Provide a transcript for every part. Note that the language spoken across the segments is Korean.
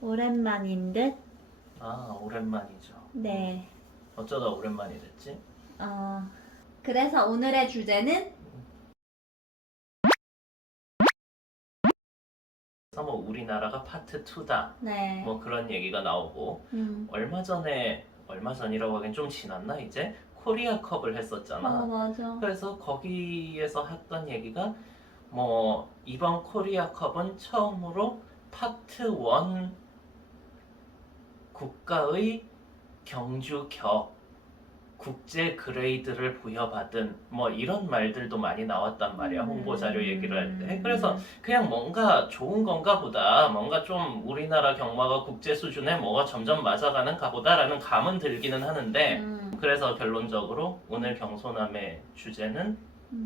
오랜만인 듯? 아, 오랜만이죠. 네. 어쩌다 오랜만이 됐지? 어, 그래서 오늘의 주제는? 그래서 뭐 우리나라가 파트 2다. 네. 뭐 그런 얘기가 나오고 얼마 전이라고 하긴 좀 지났나 이제? 코리아컵을 했었잖아. 맞아. 그래서 거기에서 했던 얘기가 뭐 이번 코리아컵은 처음으로 파트 1 국가의 경주 격 국제 그레이드를 부여받은 뭐 이런 말들도 많이 나왔단 말이야. 홍보 자료 얘기를 할 때. 그래서 그냥 뭔가 좋은 건가 보다. 뭔가 좀 우리나라 경마가 국제 수준에 뭐가 점점 맞아가는가 보다라는 감은 들기는 하는데 그래서 결론적으로 오늘 경소남의 주제는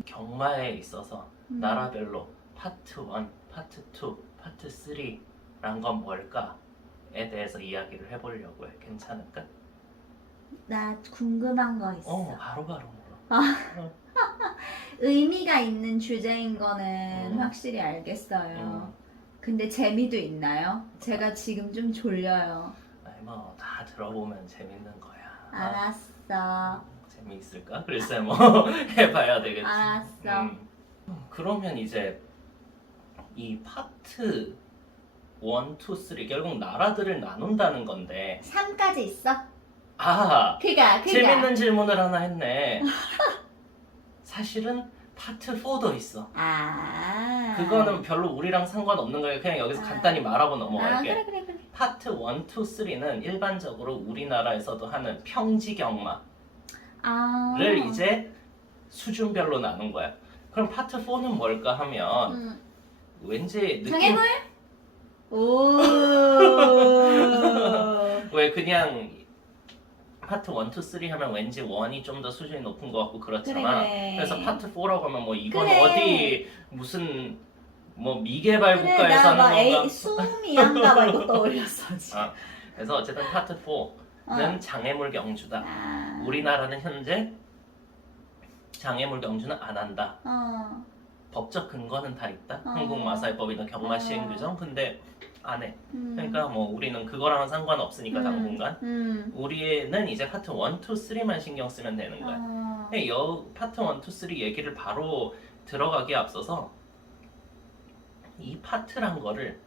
경마에 있어서 나라별로 파트 1, 파트 2, 파트 3란 건 뭘까에 대해서 이야기를 해보려고 해. 괜찮을까? 나 궁금한 거 있어. 바로바로 물어. 의미가 있는 주제인 거는 확실히 알겠어요. 근데 재미도 있나요? 제가 지금 좀 졸려요. 아니 뭐 다 들어보면 재밌는 거야. 알았어. 재미있을까? 글쎄 뭐 해봐야 되겠지. 알았어. 그러면 이제 이 파트 1, 2, 3 결국 나라들을 나눈다는 건데 3까지 있어? 그가 그가. 재밌는 질문을 하나 했네. 사실은 파트 4도 있어. 그거는 별로 우리랑 상관없는 거예요. 그냥 여기서 간단히 말하고 넘어갈게. 그래. 파트 1, 2, 3는 일반적으로 우리나라에서도 하는 평지 경마를 이제 수준별로 나눈 거야. 그럼 파트 4는 뭘까 하면 왠지 느낌 장애물? 오. 왜 그냥 파트 1, 2, 3 하면 왠지 1이 좀 더 수준이 높은 것 같고 그렇잖아. 그래. 그래서 파트 4라고 하면 뭐 이건 그래. 어디 무슨 뭐 미개발 국가에서 나막 하는 건가? 수미양가 막 이거 떠올렸어 지금. 그래서 어쨌든 파트 4는 장애물 경주다. 우리나라는 현재 장애물 경주는 안 한다. 법적 근거는 다 있다. 한국마사회법이나 경마시행규정. 근데 안 해. 그러니까 뭐 우리는 그거랑은 상관없으니까 당분간. 우리는 이제 파트 1, 2, 3만 신경 쓰면 되는 거야. 근데 파트 1, 2, 3 얘기를 바로 들어가기에 앞서서 이 파트란 거를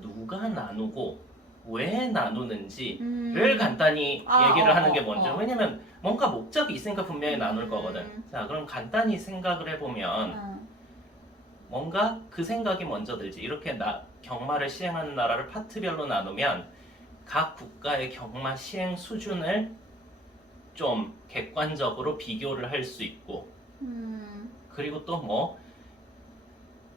누가 나누고 왜 나누는지를 간단히 얘기를 하는 게 먼저. 왜냐면 뭔가 목적이 있으니까 분명히 나눌 거거든. 자, 그럼 간단히 생각을 해보면 뭔가 그 생각이 먼저 들지. 이렇게 경마를 시행하는 나라를 파트별로 나누면 각 국가의 경마 시행 수준을 좀 객관적으로 비교를 할 수 있고 그리고 또 뭐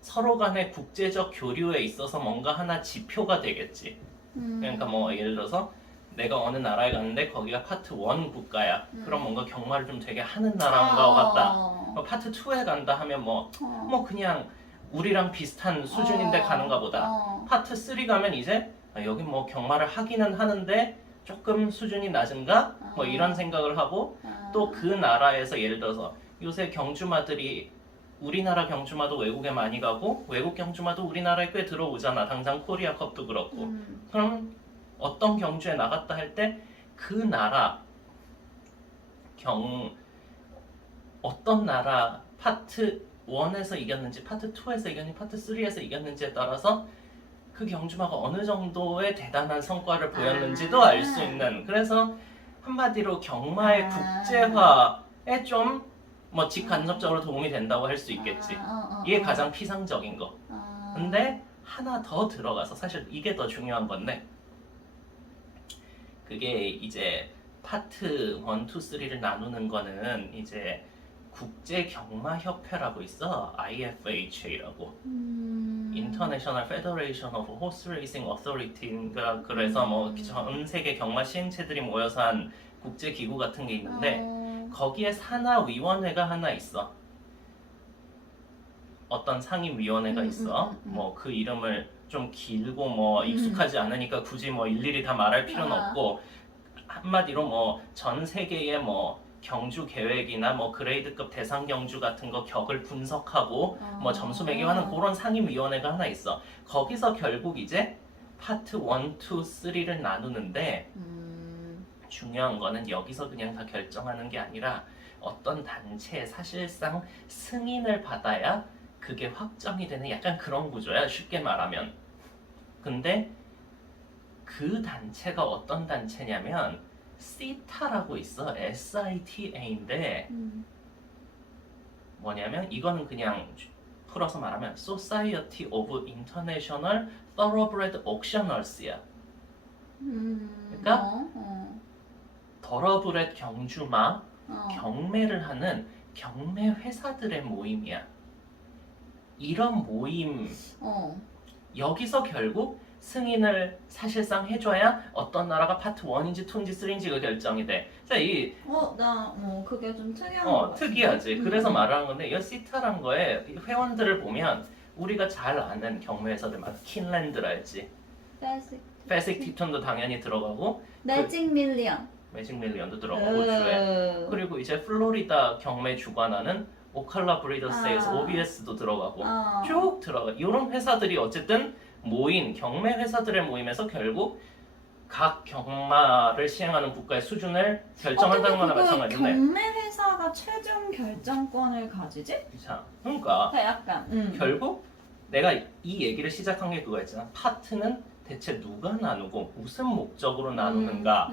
서로 간의 국제적 교류에 있어서 뭔가 하나 지표가 되겠지. 그러니까 뭐 예를 들어서 내가 어느 나라에 갔는데 거기가 파트 1 국가야. 그럼 뭔가 경마를 좀 되게 하는 나라인 것 같다. 파트 2에 간다 하면 뭐 그냥 우리랑 비슷한 수준인데 가는가 보다. 파트 3 가면 이제 여기 뭐 경마를 하기는 하는데 조금 수준이 낮은가? 뭐 이런 생각을 하고 또 그 나라에서 예를 들어서 요새 경주마들이 우리나라 경주마도 외국에 많이 가고 외국 경주마도 우리나라에 꽤 들어오잖아. 당장 코리아컵도 그렇고. 그럼 어떤 경주에 나갔다 할 때 그 나라 어떤 나라 파트 1에서 이겼는지 파트 2에서 이겼는지 파트 3에서 이겼는지에 따라서 그 경주마가 어느 정도의 대단한 성과를 보였는지도 알 수 있는. 그래서 한마디로 경마의 국제화에 좀 뭐 직간접적으로 도움이 된다고 할 수 있겠지. 이게 가장 피상적인 거. 근데 하나 더 들어가서 사실 이게 더 중요한 건데 그게 이제 파트 1, 2, 3를 나누는 거는 이제 국제 경마 협회라고 있어. IFHA라고. International Federation of Horse Racing Authority인가. 그래서 뭐 전 세계 경마 시행체들이 모여서 한 국제 기구 같은 게 있는데 거기에 산하위원회가 하나 있어. 어떤 상임위원회가 있어. 뭐 그 이름을 좀 길고 뭐 익숙하지 않으니까 굳이 뭐 일일이 다 말할 필요는 없고 한마디로 뭐 전 세계의 뭐 경주 계획이나 뭐 그레이드급 대상 경주 같은 거 격을 분석하고 뭐 점수 매기하는 그런 상임위원회가 하나 있어. 거기서 결국 이제 파트 1, 2, 3를 나누는데 중요한 거는 여기서 그냥 다 결정하는 게 아니라 어떤 단체에 사실상 승인을 받아야 그게 확정이 되는 약간 그런 구조야, 쉽게 말하면. 근데 그 단체가 어떤 단체냐면 시타라고 있어. SITA인데 뭐냐면 이거는 그냥 풀어서 말하면 Society of International Thoroughbred Auctioneers야. 그러니까 더러브렛 경주마 경매를 하는 경매 회사들의 모임이야. 이런 모임 여기서 결국 승인을 사실상 해줘야 어떤 나라가 파트 1인지 2인지 3인지가 결정이 돼. 자, 그게 좀 특이한 것 같아. 특이하지. 그래서 말하는 건데 이 시타란 거에 이 회원들을 보면 우리가 잘 아는 경매 회사들 많아. 킨랜드라 알지? 패식 티톤도 당연히 들어가고 매직 밀리언. 매직 밀리언도 들어가고 주에. 그리고 이제 플로리다 경매 주관하는 오칼라 브리더 세일스 OBS도 들어가고 쭉 들어가. 이런 회사들이 어쨌든 모인 경매 회사들의 모임에서 결국 각 경마를 시행하는 국가의 수준을 결정한다는 거나 마찬가지인데. 경매 회사가 최종 결정권을 가지지? 자, 그러니까 약간 결국 내가 이 얘기를 시작한 게 그거였잖아. 파트는 대체 누가 나누고 무슨 목적으로 나누는가?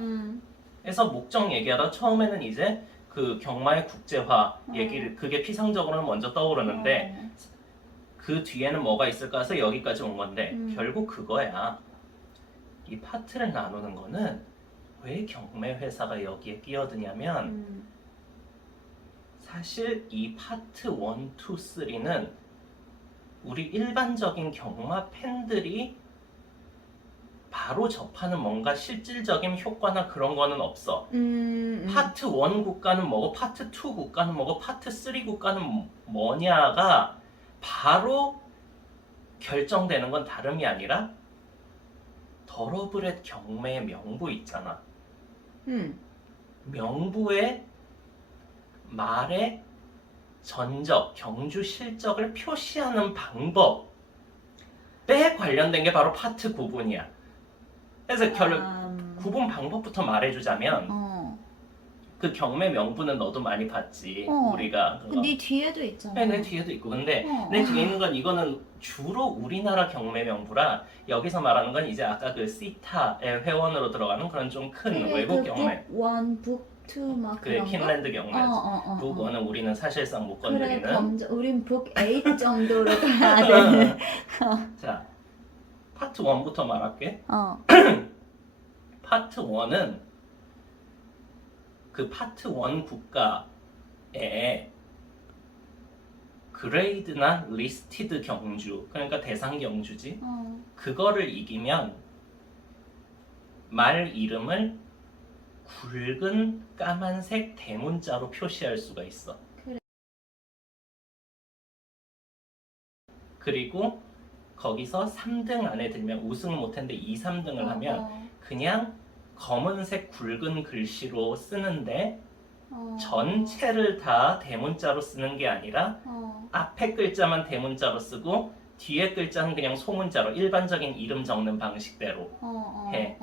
해서 목적 얘기하다 처음에는 이제 그 경마의 국제화 얘기를 그게 피상적으로는 먼저 떠오르는데 그 뒤에는 뭐가 있을까 해서 여기까지 온 건데 결국 그거야. 이 파트를 나누는 거는 왜 경매 회사가 여기에 끼어드냐면 사실 이 파트 1, 2, 3는 우리 일반적인 경마 팬들이 바로 접하는 뭔가 실질적인 효과나 그런 거는 없어. 파트 1 국가는 뭐고 파트 2 국가는 뭐고 파트 3 국가는 뭐냐가 바로 결정되는 건 다름이 아니라 더러브렛 경매의 명부 있잖아. 명부에 말의 전적, 경주 실적을 표시하는 방법에 관련된 게 바로 파트 9분이야. 그래서 결국 구분 방법부터 말해주자면 그 경매 명부는 너도 많이 봤지. 우리가 네 뒤에도 있잖아. 네, 내 뒤에도 있고. 근데 내 뒤에 있는 건 이거는 주로 우리나라 경매 명부라 여기서 말하는 건 이제 아까 그 시타의 회원으로 들어가는 그런 좀 큰 외국 경매. 북 1, 북 2 막 그게 그런 거? 킨랜드 경매. 북 1은 우리는 사실상 못 그래, 건드리는. 우린 북 8 정도로 가야 돼. 자, 파트 1부터 말할게. 파트 1은 그 파트 1 국가에 그레이드나 리스티드 경주, 그러니까 대상 경주지. 그거를 이기면 말 이름을 굵은 까만색 대문자로 표시할 수가 있어. 그래. 그리고 거기서 3등 안에 들면 우승을 못했는데 2, 3등을 하면 그냥 검은색 굵은 글씨로 쓰는데 전체를 다 대문자로 쓰는 게 아니라 앞에 글자만 대문자로 쓰고 뒤에 글자는 그냥 소문자로 일반적인 이름 적는 방식대로 해.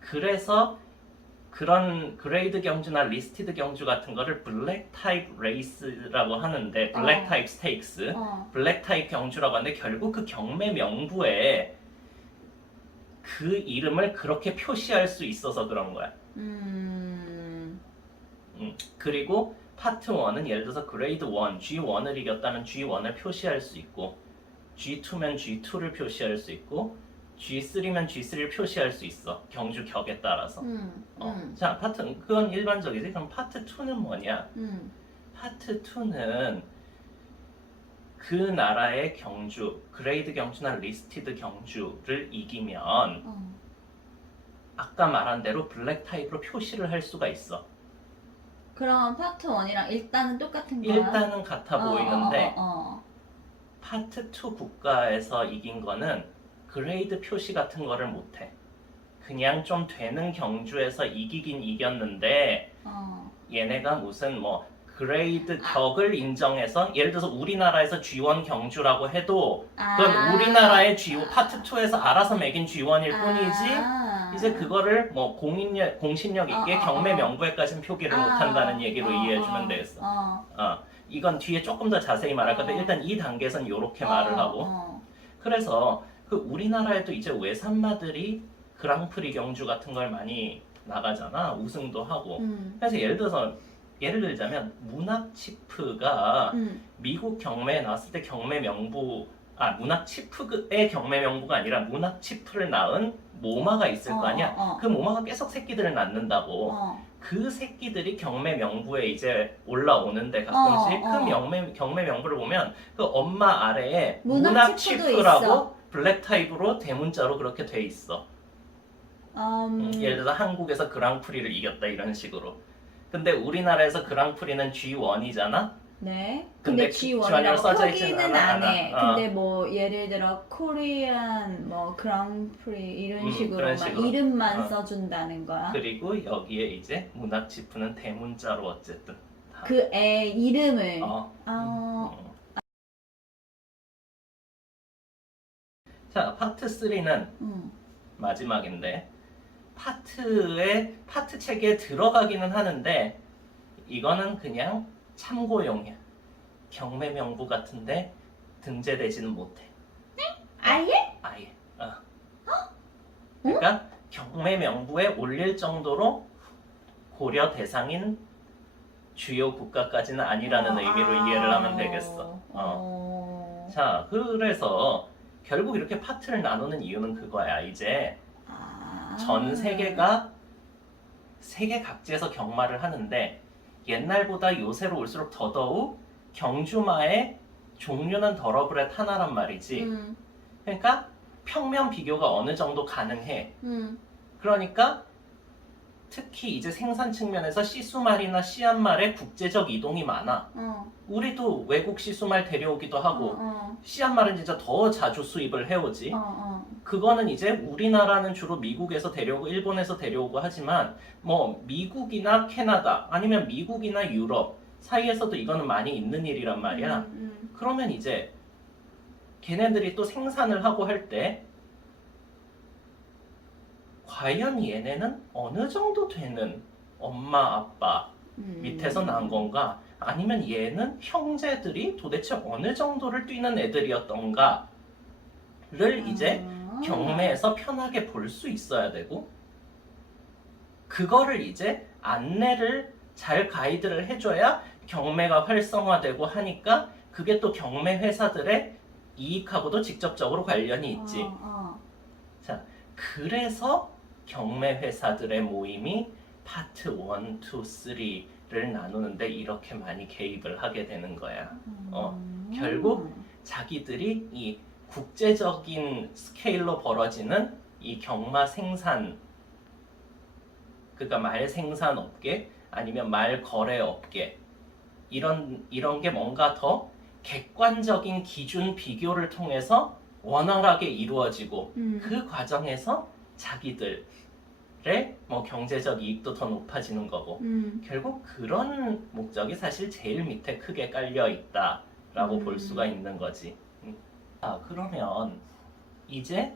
그래서 그런 그레이드 경주나 리스티드 경주 같은 거를 블랙 타입 레이스라고 하는데 블랙 타입 스테이크스, 블랙 타입 경주라고 하는데 결국 그 경매 명부에 그 이름을 그렇게 표시할 수 있어서 그런 거야. 그리고 파트 1은 예를 들어서 그레이드 1, G1을 이겼다면 G1을 표시할 수 있고 G2면 G2를 표시할 수 있고 G3면 G3를 표시할 수 있어. 경주 격에 따라서. 자, 그건 일반적이지. 그럼 파트 2는 뭐냐? 파트 2는 그 나라의 경주, 그레이드 경주나 리스티드 경주를 이기면 아까 말한 대로 블랙 타입으로 표시를 할 수가 있어. 그럼 파트 1이랑 일단은 똑같은 거야? 일단은 같아 보이는데 파트 2 국가에서 이긴 거는 그레이드 표시 같은 거를 못해. 그냥 좀 되는 경주에서 이기긴 이겼는데 얘네가 무슨 뭐 그레이드 격을 인정해서 예를 들어서 우리나라에서 G1 경주라고 해도 그건 우리나라의 G1 파트 2에서 알아서 매긴 G1일 뿐이지 이제 그거를 뭐 공신력 있게 경매 명부에까지는 표기를 못한다는 얘기로 이해해주면 되겠어. 이건 뒤에 조금 더 자세히 말할 건데 일단 이 단계에서는 이렇게 말을 하고 그래서 그 우리나라에도 이제 외산마들이 그랑프리 경주 같은 걸 많이 나가잖아. 우승도 하고. 그래서 예를 들자면 문학 치프가 미국 경매에 나왔을 때 경매 명부 문학 치프의 경매 명부가 아니라 문학 치프를 낳은 모마가 있을 거 아니야. 그 모마가 계속 새끼들을 낳는다고. 그 새끼들이 경매 명부에 이제 올라오는데 가끔씩 그 경매 명부를 보면 그 엄마 아래에 문학 치프라고 있어. 블랙 타입으로 대문자로 그렇게 돼 있어. 예를 들어서 한국에서 그랑프리를 이겼다 이런 식으로. 근데 우리나라에서 그랑프리는 G1이잖아. 네. 근데 근데 G1이라고 G1이라고 써져 있지는 표기는 안 해. 않아. 근데 뭐 예를 들어 코리안 뭐 그랑프리 이런 식으로 그런 막 식으로. 이름만 써준다는 거야. 그리고 여기에 이제 문학 치프는 대문자로 어쨌든 그 애 이름을. 자, 파트 3는 마지막인데 파트 체계에 들어가기는 하는데 이거는 그냥 참고용이야. 경매 명부 같은데 등재되지는 못해. 아예? 아예. 그러니까 경매 명부에 올릴 정도로 고려 대상인 주요 국가까지는 아니라는 의미로 이해를 하면 되겠어. 자, 그래서 결국 이렇게 파트를 나누는 이유는 그거야. 이제 전 세계가 세계 각지에서 경마를 하는데 옛날보다 요새로 올수록 더더욱 경주마의 종류는 더러브렛 하나란 말이지. 그러니까 평면 비교가 어느 정도 가능해. 그러니까 특히 이제 생산 측면에서 시수말이나 씨앗말의 국제적 이동이 많아. 우리도 외국 시수말 데려오기도 하고 씨앗말은 진짜 더 자주 수입을 해오지. 그거는 이제 우리나라는 주로 미국에서 데려오고 일본에서 데려오고 하지만 뭐 미국이나 캐나다 아니면 미국이나 유럽 사이에서도 이거는 많이 있는 일이란 말이야. 그러면 이제 걔네들이 또 생산을 하고 할 때 과연 얘네는 어느 정도 되는 엄마 아빠 밑에서 난 건가? 아니면 얘는 형제들이 도대체 어느 정도를 뛰는 애들이었던가를 이제 경매에서 편하게 볼 수 있어야 되고 그거를 이제 안내를 잘 가이드를 해줘야 경매가 활성화되고 하니까 그게 또 경매 회사들의 이익하고도 직접적으로 관련이 있지. 자, 그래서 경매 회사들의 모임이 파트 1, 2, 3를 나누는데 이렇게 많이 개입을 하게 되는 거야. 결국 자기들이 이 국제적인 스케일로 벌어지는 이 경마 생산, 그러니까 말 생산 업계 아니면 말 거래 업계 이런 게 뭔가 더 객관적인 기준 비교를 통해서 원활하게 이루어지고 그 과정에서 자기들의 뭐 경제적 이익도 더 높아지는 거고 결국 그런 목적이 사실 제일 밑에 크게 깔려 있다라고 볼 수가 있는 거지. 그러면 이제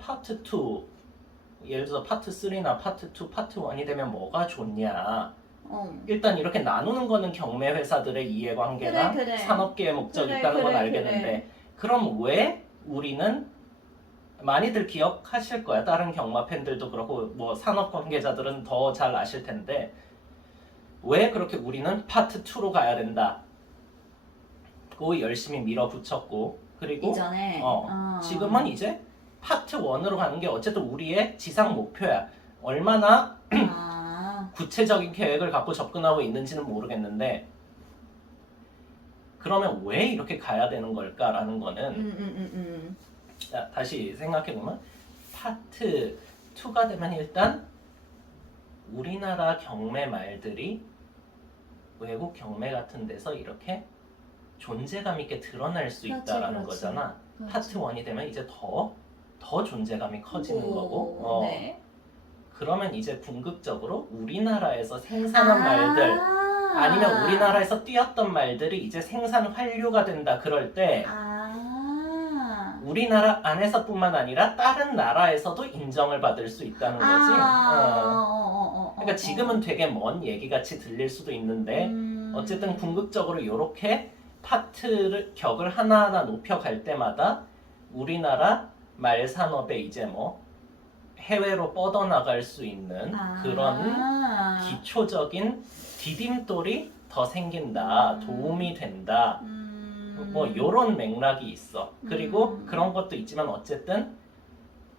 파트 2 예를 들어서 파트 3나 파트 2, 파트 1이 되면 뭐가 좋냐? 일단 이렇게 나누는 거는 경매 회사들의 이해관계나 그래. 산업계의 목적이 있다는 건 알겠는데 그럼 왜 우리는 많이들 기억하실 거야. 다른 경마 팬들도 그렇고 뭐 산업 관계자들은 더 잘 아실 텐데 왜 그렇게 우리는 파트 2로 가야 된다. 고 열심히 밀어붙였고 그리고 이전에 지금은 이제 파트 1으로 가는 게 어쨌든 우리의 지상 목표야. 얼마나 구체적인 계획을 갖고 접근하고 있는지는 모르겠는데 그러면 왜 이렇게 가야 되는 걸까라는 거는 자, 다시 생각해보면 파트 2가 되면 일단 우리나라 경매 말들이 외국 경매 같은 데서 이렇게 존재감 있게 드러날 수 있다라는 거잖아. 파트 1이 되면 이제 더 존재감이 커지는 거고 네. 그러면 이제 궁극적으로 우리나라에서 생산한 말들 아니면 우리나라에서 뛰었던 말들이 이제 생산 완료가 된다. 그럴 때 우리나라 안에서뿐만 아니라 다른 나라에서도 인정을 받을 수 있다는 거지. 그러니까 지금은 되게 먼 얘기같이 들릴 수도 있는데 어쨌든 궁극적으로 이렇게 파트를 격을 하나하나 높여갈 때마다 우리나라 말 산업에 이제 뭐 해외로 뻗어나갈 수 있는 그런 기초적인 디딤돌이 더 생긴다, 도움이 된다. 뭐 요런 맥락이 있어. 그리고 그런 것도 있지만 어쨌든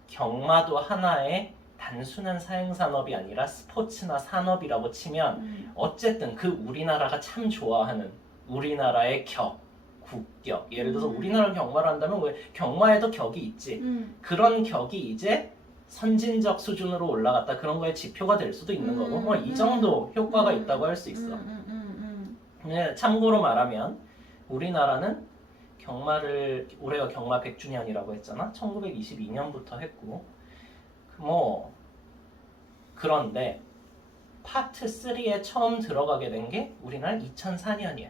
경마도 하나의 단순한 사행산업이 아니라 스포츠나 산업이라고 치면 어쨌든 그 우리나라가 참 좋아하는 우리나라의 격, 국격. 예를 들어서 우리나라 경마를 한다면 왜 경마에도 격이 있지. 그런 격이 이제 선진적 수준으로 올라갔다. 그런 거에 지표가 될 수도 있는 거고 뭐 이 정도 효과가 있다고 할 수 있어. 네, 참고로 말하면 우리나라는 경마를 올해가 경마 100주년이라고 했잖아. 1922년부터 했고 뭐 그런데 파트 3에 처음 들어가게 된 게 우리나라 2004년이야.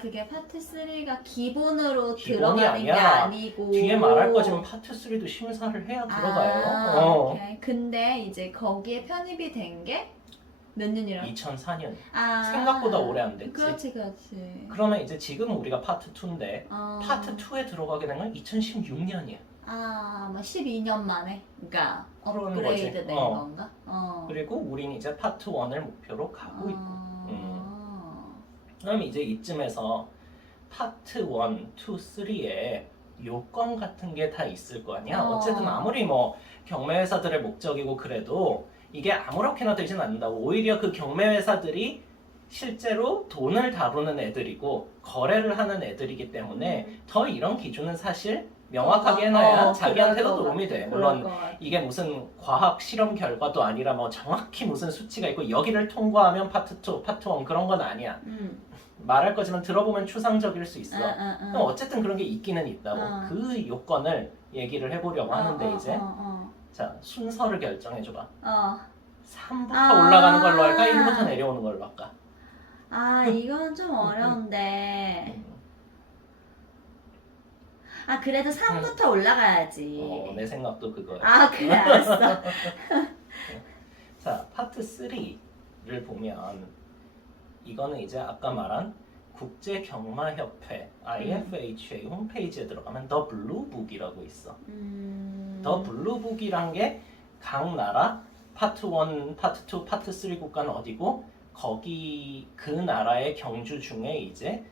그게 파트 3가 기본으로 기본이 들어가는 게 아니야. 아니고 뒤에 말할 거지만 파트 3도 심사를 해야 들어가요. 오케이. 근데 이제 거기에 편입이 된 게 몇 년이라고? 2004년. 생각보다 오래 안 됐지. 그렇지. 그러면 이제 지금 우리가 파트 2인데 파트 2에 들어가게 된 건 2016년이야. 뭐 12년 만에, 그러니까 그런 업그레이드 거지. 된 건가? 그리고 우린 이제 파트 1을 목표로 가고 있고. 그럼 이제 이쯤에서 파트 1, 2, 3에 요건 같은 게 다 있을 거 아니야. 어쨌든 아무리 뭐 경매회사들의 목적이고 그래도 이게 아무렇게나 되진 않는다고. 오히려 그 경매회사들이 실제로 돈을 다루는 애들이고 거래를 하는 애들이기 때문에 더 이런 기준은 사실 명확하게 해놔야 자기한테도 도움이 돼. 물론 이게 무슨 과학 실험 결과도 아니라 뭐 정확히 무슨 수치가 있고 여기를 통과하면 파트 2, 파트 1 그런 건 아니야. 말할 거지만 들어보면 추상적일 수 있어. 어쨌든 그런 게 있기는 있다고. 그 요건을 얘기를 해보려고 하는데 이제 자 순서를 결정해줘봐. 3부터 올라가는 걸로 할까? 1부터 내려오는 걸로 할까? 이건 좀 어려운데. 그래도 3부터 올라가야지. 내 생각도 그거야. 그래, 알았어. 자, 파트 3를 보면 이거는 이제 아까 말한 국제경마협회 IFHA 홈페이지에 들어가면 더 블루북이라고 있어. 더 블루북이란 게 각 나라 파트 1, 파트 2, 파트 3 국가는 어디고 거기 그 나라의 경주 중에 이제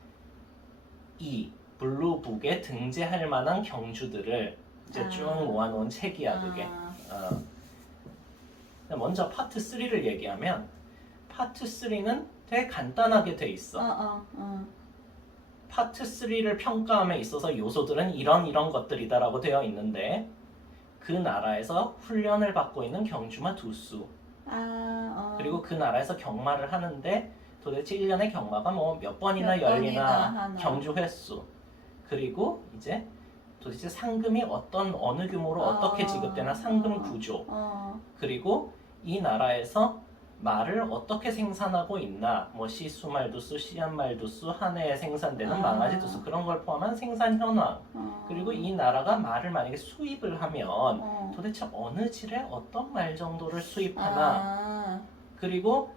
이 블루북에 등재할 만한 경주들을 이제 쭉 모아놓은 책이야 그게. 먼저 파트 3를 얘기하면 파트 3는 되게 간단하게 돼 있어. 파트 3를 평가함에 있어서 요소들은 이런 것들이다라고 되어 있는데 그 나라에서 훈련을 받고 있는 경주마 두수 그리고 그 나라에서 경마를 하는데 도대체 1년에 경마가 뭐 몇 번이나 열리나 경주 횟수 그리고 이제 도대체 상금이 어느 규모로 어떻게 지급되나 상금 구조 그리고 이 나라에서 말을 어떻게 생산하고 있나 뭐 시수말 두수, 씨앗말 두수, 한 해에 생산되는 망아지 두수 그런 걸 포함한 생산 현황 그리고 이 나라가 말을 만약에 수입을 하면 도대체 어느 질에 어떤 말 정도를 수입하나 그리고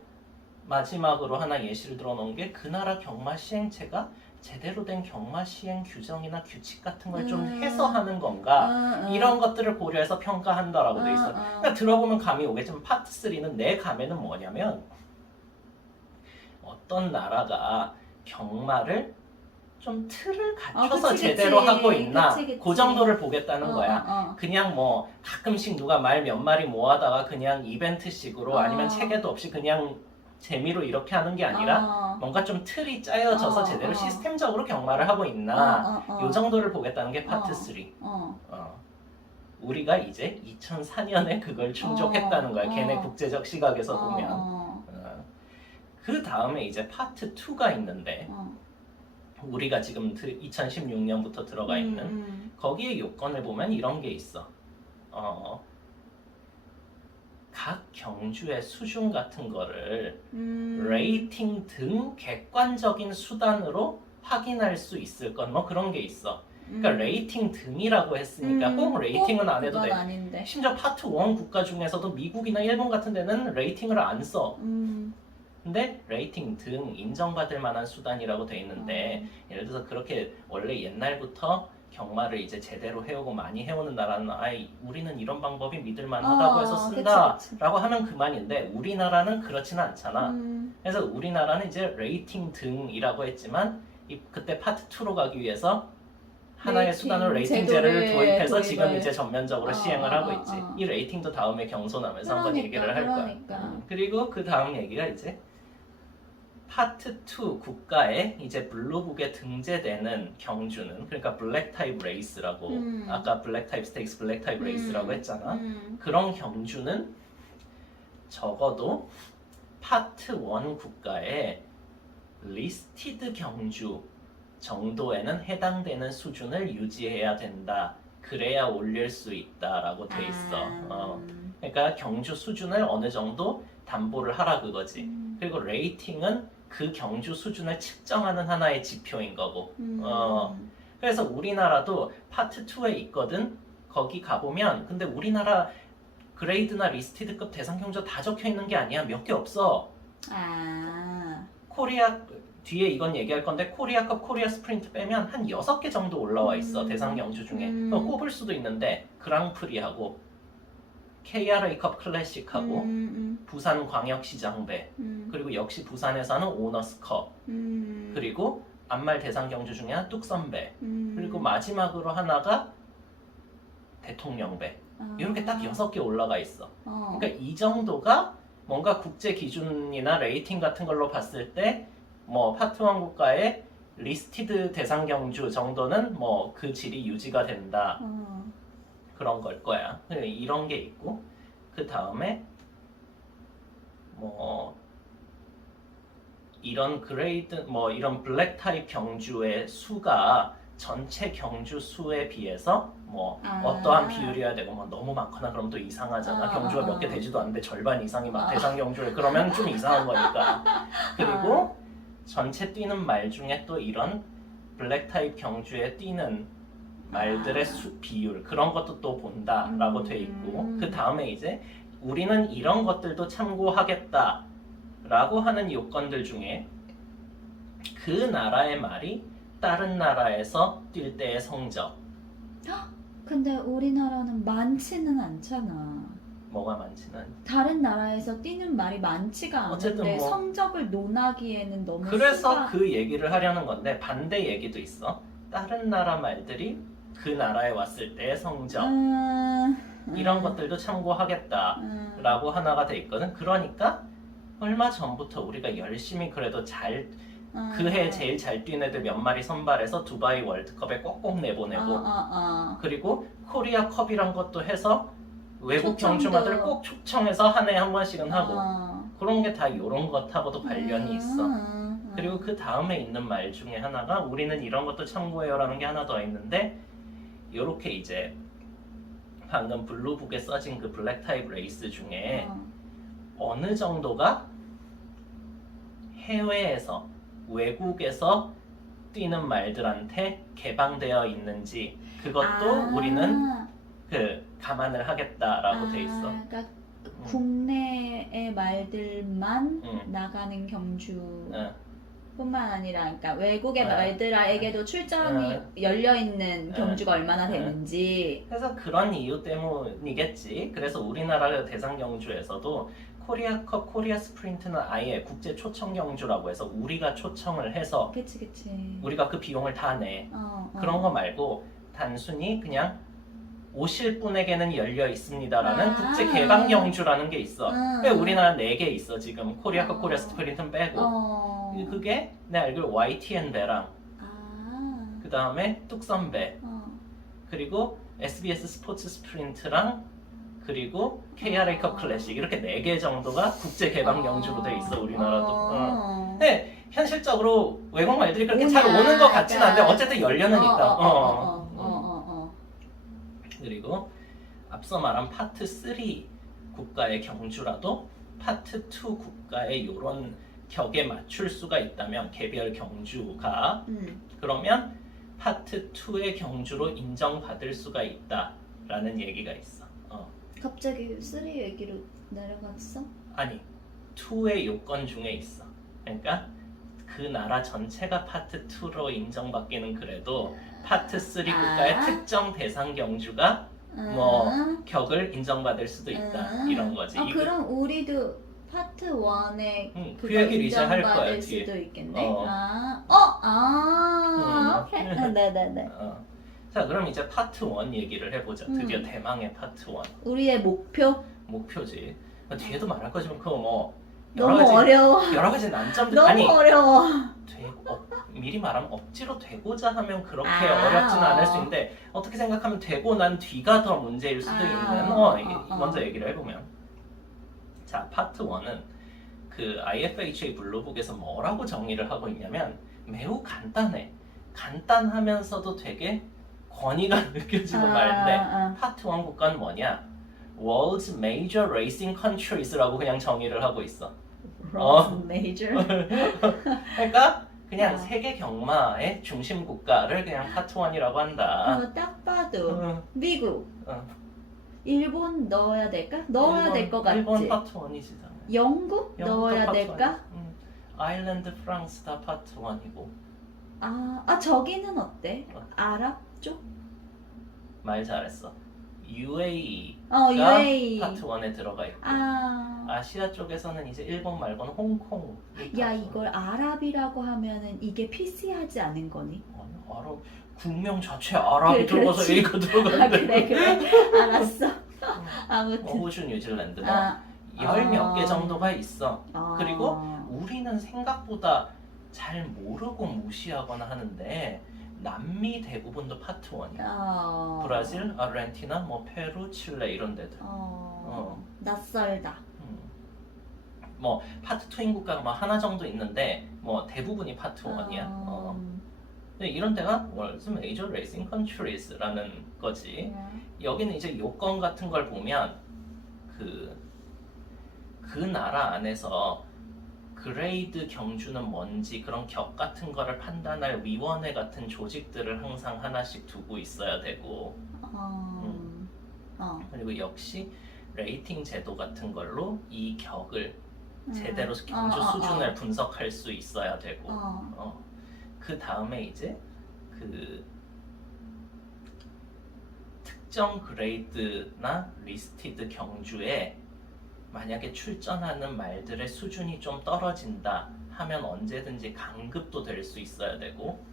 마지막으로 하나 예시를 들어놓은 게 그 나라 경마 시행체가 제대로 된 경마 시행 규정이나 규칙 같은 걸 좀 해서 하는 건가 이런 것들을 고려해서 평가한다라고 돼 있어. 그러니까 들어보면 감이 오겠지만 파트 3는 내 감에는 뭐냐면 어떤 나라가 경마를 좀 틀을 갖춰서 제대로 하고 있나 그 정도를 보겠다는 거야. 그냥 뭐 가끔씩 누가 말 몇 마리 모아다가 그냥 이벤트식으로 아니면 체계도 없이 그냥 재미로 이렇게 하는 게 아니라 뭔가 좀 틀이 짜여져서 제대로 시스템적으로 경마를 하고 있나 요 정도를 보겠다는 게 파트 3. 우리가 이제 2004년에 그걸 충족했다는 거야. 걔네 국제적 시각에서 보면. 그 다음에 이제 파트 2가 있는데 우리가 지금 2016년부터 들어가 있는 거기에 요건을 보면 이런 게 있어. 각 경주의 수준 같은 거를 레이팅 등 객관적인 수단으로 확인할 수 있을 건 뭐 그런 게 있어. 그러니까 레이팅 등이라고 했으니까 꼭 레이팅은 안 해도 돼. 아닌데. 심지어 파트 1 국가 중에서도 미국이나 일본 같은 데는 레이팅을 안 써. 근데 레이팅 등 인정받을 만한 수단이라고 돼 있는데 예를 들어서 그렇게 원래 옛날부터 경마를 이제 제대로 해오고 많이 해오는 나라는 우리는 이런 방법이 믿을만하다고 해서 쓴다 그치. 라고 하면 그만인데 우리나라는 그렇지는 않잖아. 그래서 우리나라는 이제 레이팅 등이라고 했지만 그때 파트 2로 가기 위해서 하나의 수단으로 레이팅제를 도입해서 지금 이제 전면적으로 시행을 하고 있지. 이 레이팅도 다음에 경손하면서 한번 얘기를 할 거야. 그리고 그 다음 얘기가 이제 파트 2 국가에 이제 블루북에 등재되는 경주는 그러니까 블랙 타입 레이스라고 아까 블랙 타입 스테이크스, 블랙 타입 레이스라고 했잖아. 그런 경주는 적어도 파트 1 국가에 리스티드 경주 정도에는 해당되는 수준을 유지해야 된다. 그래야 올릴 수 있다라고 돼 있어. 그러니까 경주 수준을 어느 정도 담보를 하라 그거지. 그리고 레이팅은 그 경주 수준을 측정하는 하나의 지표인 거고. 그래서 우리나라도 파트 2에 있거든. 거기 가보면 근데 우리나라 그레이드나 리스티드급 대상 경주 다 적혀 있는 게 아니야. 몇 개 없어. 코리아 뒤에 이건 얘기할 건데 코리아컵, 코리아 스프린트 빼면 한 6개 정도 올라와 있어. 대상 경주 중에. 꼽을 수도 있는데 그랑프리하고 KRA컵 클래식하고 부산 광역시장배 그리고 역시 부산에서 하는 오너스컵 그리고 안말 대상 경주 중에 한 뚝섬배 그리고 마지막으로 하나가 대통령배 이렇게 딱 6개 올라가 있어. 그러니까 이 정도가 뭔가 국제 기준이나 레이팅 같은 걸로 봤을 때 뭐 파트 1 국가의 리스티드 대상 경주 정도는 뭐 그 질이 유지가 된다. 그런 걸 거야. 이런 게 있고 그 다음에 뭐 이런 그레이드 뭐 이런 블랙 타입 경주의 수가 전체 경주 수에 비해서 뭐 어떠한 비율이어야 되고 뭐 너무 많거나 그럼 또 이상하잖아. 경주가 몇 개 되지도 않는데 절반 이상이 막 대상 경주를 그러면 좀 이상한 거니까. 그리고 전체 뛰는 말 중에 또 이런 블랙 타입 경주에 뛰는 말들의 비율 그런 것도 또 본다라고 돼 있고 그 다음에 이제 우리는 이런 것들도 참고하겠다라고 하는 요건들 중에 그 나라의 말이 다른 나라에서 뛸 때의 성적. 근데 우리나라는 많지는 않잖아. 뭐가 많지는. 다른 나라에서 뛰는 말이 많지가 않은데 뭐 성적을 논하기에는 너무 그래서 그 얘기를 하려는 건데 반대 얘기도 있어. 다른 나라 말들이 그 나라에 왔을 때의 성적 이런 것들도 참고하겠다라고 하나가 돼 있거든. 그러니까 얼마 전부터 우리가 열심히 그래도 그 해 제일 잘 뛴 애들 몇 마리 선발해서 두바이 월드컵에 꼭꼭 내보내고 그리고 코리아 컵이란 것도 해서 외국 경주마들 꼭 초청해서 한 해에 한 번씩은 하고 그런 게 다 이런 것하고도 관련이 있어. 그리고 그 다음에 있는 말 중에 하나가 우리는 이런 것도 참고해요라는 게 하나 더 있는데 요렇게 이제 방금 블루북에 써진 그 블랙 타입 레이스 중에 어느 정도가 해외에서 외국에서 뛰는 말들한테 개방되어 있는지 그것도 우리는 그 감안을 하겠다라고 돼 있어. 그러니까 국내의 말들만 나가는 경주 뿐만 아니라 그러니까 외국의 말들에게도 출전이 열려 있는 경주가 얼마나 되는지. 그래서 그런 이유 때문이겠지. 그래서 우리나라 대상 경주에서도 코리아컵, 코리아 스프린트는 아예 국제 초청 경주라고 해서 우리가 초청을 해서 그치. 우리가 그 비용을 다 내. 그런 거 말고 단순히 그냥 오실 분에게는 열려 있습니다라는 국제 개방 경주라는 게 있어. 우리나라 4개 있어 지금. 코리아컵, 코리아 스프린트는 빼고. 그게 내 알기로 YTN 배랑 그 다음에 뚝섬배 그리고 SBS 스포츠 스프린트랑 그리고 KRA컵 클래식 이렇게 4개 정도가 국제 개방 경주로 돼 있어 우리나라도. 근데 현실적으로 외국 말들이 그렇게 잘 오는 것 같진 않은데 어쨌든 열려는 있다. 그리고 앞서 말한 파트 3 국가의 경주라도 파트 2 국가의 요런 격에 맞출 수가 있다면 개별 경주가 그러면 파트 2의 경주로 인정받을 수가 있다라는 얘기가 있어. 갑자기 3 얘기로 내려갔어? 아니 2의 요건 중에 있어. 그러니까 그 나라 전체가 파트 2로 인정받기는 그래도 파트 3 국가의 특정 대상 경주가 뭐 격을 인정받을 수도 있다 이런 거지. 그럼 우리도 파트 1에 그 얘기를 이제 할 거야, 인정받을 뒤에. 수도 있겠네. 오케이. 네네네. 자, 그럼 이제 파트 1 얘기를 해보자. 드디어 대망의 파트 1. 우리의 목표지. 뒤에도 말할 거지만 그거 뭐 너무 어려워. 여러 가지 난점들 너무 아니 어려워. 미리 말하면 억지로 되고자 하면 그렇게 어렵지는 않을 수 있는데 어떻게 생각하면 되고 난 뒤가 더 문제일 수도 있는 먼저 얘기를 해보면 자 파트 1은 그 IFHA 블루북에서 뭐라고 정의를 하고 있냐면 매우 간단하면서도 되게 권위가 느껴지는 말인데 파트 1 국가는 뭐냐 World's Major Racing Countries라고 그냥 정의를 하고 있어. World's Major? 그러니까 그냥 세계 경마의 중심 국가를 그냥 파트 1이라고 한다. 딱 봐도 미국, 일본 넣어야 될까? 넣어야 될 것 같지? 일본 파트 1이지. 영국 넣어야 될까? 아일랜드, 프랑스 다 파트 1이고. 저기는 어때? 아랍 쪽? 말 잘했어. UAE가 UAE. 파트 1에 들어가 있고 아시아 쪽에서는 이제 일본 말고는 홍콩. 야 이걸 아랍이라고 하면은 이게 PC하지 않은 거니? 아랍 국명 자체 아랍이 그래, 들어가서 그렇지. A가 들어가는데. 그래 알았어. 아무튼 호주, 뉴질랜드 열 몇 개 정도가 있어. 그리고 우리는 생각보다 잘 모르고 무시하거나 하는데 남미 대부분도 파트 1이야. 브라질, 아르헨티나, 뭐 페루, 칠레 이런 데들. 낯설다. 뭐 파트 2인 국가가 뭐 하나 정도 있는데 뭐 대부분이 파트 1이야. 근데 이런 데가 World's Major Racing Countries라는 거지. 여기는 이제 요건 같은 걸 보면 그 나라 안에서 그레이드 경주는 뭔지 그런 격 같은 거를 판단할 위원회 같은 조직들을 항상 하나씩 두고 있어야 되고 그리고 역시 레이팅 제도 같은 걸로 이 격을 제대로 경주 수준을 분석할 수 있어야 되고 그 다음에 이제 그 특정 그레이드나 리스티드 경주에 만약에 출전하는 말들의 수준이 좀 떨어진다 하면 언제든지 강급도 될 수 있어야 되고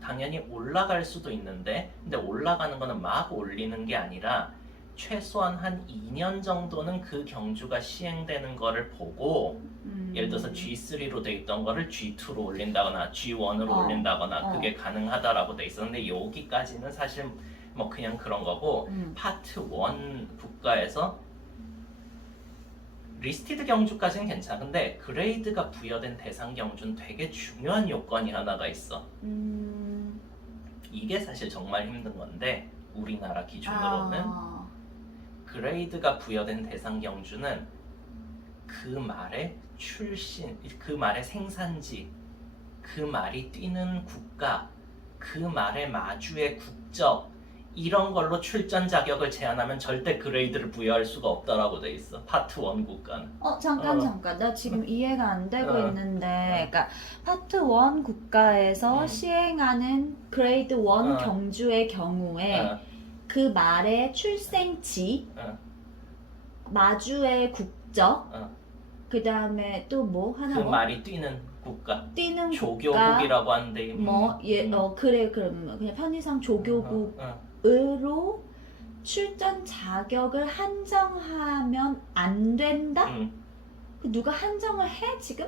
당연히 올라갈 수도 있는데 근데 올라가는 거는 막 올리는 게 아니라 최소한 한 2년 정도는 그 경주가 시행되는 거를 보고 예를 들어서 G3로 돼 있던 거를 G2로 올린다거나 G1으로 올린다거나 그게 가능하다라고 돼 있었는데 여기까지는 사실 뭐 그냥 그런 거고 파트 1 국가에서 리스티드 경주까지는 괜찮아. 근데 그레이드가 부여된 대상 경주는 되게 중요한 요건이 하나가 있어. 이게 사실 정말 힘든 건데 우리나라 기준으로는 그레이드가 부여된 대상 경주는 그 말의 출신, 그 말의 생산지, 그 말이 뛰는 국가, 그 말의 마주의 국적 이런 걸로 출전 자격을 제한하면 절대 그레이드를 부여할 수가 없다라고 돼 있어. 파트 1 국가는. 잠깐. 나 지금 이해가 안 되고 있는데, 그러니까 파트 1 국가에서 시행하는 그레이드 1 경주의 경우에 그 말의 출생지, 마주의 국적, 그 다음에 또 뭐 하나? 그 말이 뛰는 국가. 뛰는 조교국이라고 하는데. 그래 그럼 그냥 편의상 조교국으로 출전 자격을 한정하면 안 된다? 누가 한정을 해 지금?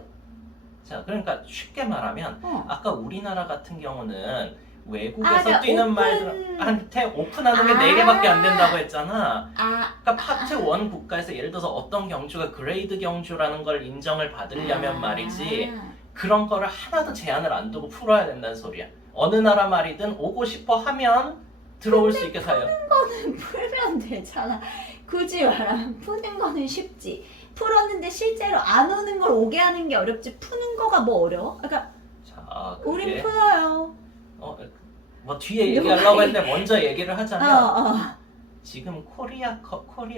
자, 그러니까 쉽게 말하면 아까 우리나라 같은 경우는 외국에서 뛰는 말들한테 오픈하는 게 4개밖에 안 된다고 했잖아. 그러니까 파트 1 국가에서 예를 들어서 어떤 경주가 그레이드 경주라는 걸 인정을 받으려면 말이지 그런 거를 하나도 제한을 안 두고 풀어야 된다는 소리야. 어느 나라 말이든 오고 싶어 하면 들어올 수 있게 다요. 거는 풀면 되잖아. 굳이 말하면 푸는 거는 쉽지. 풀었는데 실제로 안 오는 걸 오게 하는 게 어렵지 푸는 거가 뭐 어려워? 그러니까 자, 우린 그게 풀어요. 뭐 뒤에 얘기하려고 했는데 먼저 얘기를 하자면 어. 지금 코리아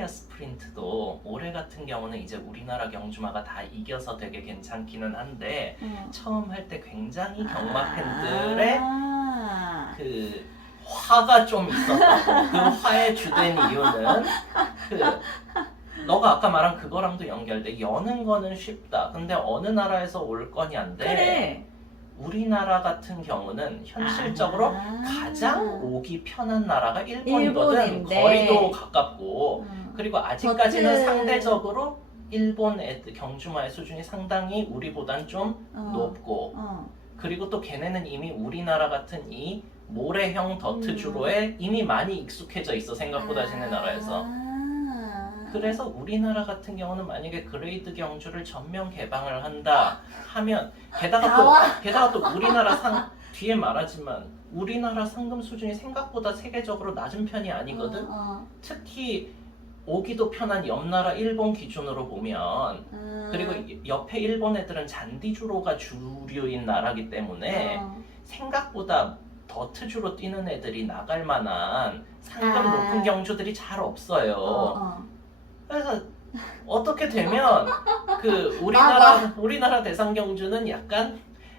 스프린트도 올해 같은 경우는 이제 우리나라 경주마가 다 이겨서 되게 괜찮기는 한데 처음 할 때 굉장히 경마 팬들의 그 화가 좀 있었다고. 그 화의 주된 이유는 너가 아까 말한 그거랑도 연결돼. 여는 거는 쉽다. 근데 어느 나라에서 올 거냐인데 그래. 우리나라 같은 경우는 현실적으로 가장 오기 편한 나라가 일본이거든. 일본인데. 거리도 가깝고 그리고 아직까지는 버튼. 상대적으로 일본 애들 경주마의 수준이 상당히 우리보단 좀 높고 그리고 또 걔네는 이미 우리나라 같은 이 모래형 더트주로에 이미 많이 익숙해져 있어. 생각보다 쟤네 나라에서. 그래서 우리나라 같은 경우는 만약에 그레이드 경주를 전면 개방을 한다 하면 게다가 또 우리나라 뒤에 말하지만 우리나라 상금 수준이 생각보다 세계적으로 낮은 편이 아니거든. 특히 오기도 편한 옆나라 일본 기준으로 보면 그리고 옆에 일본 애들은 잔디주로가 주류인 나라기 때문에 생각보다 더트주로 뛰는 애들이 나갈 만한 상금 높은 경주들이 잘 없어요. 그래서 어떻게 되면 그 우리나라 대상 경주는 약간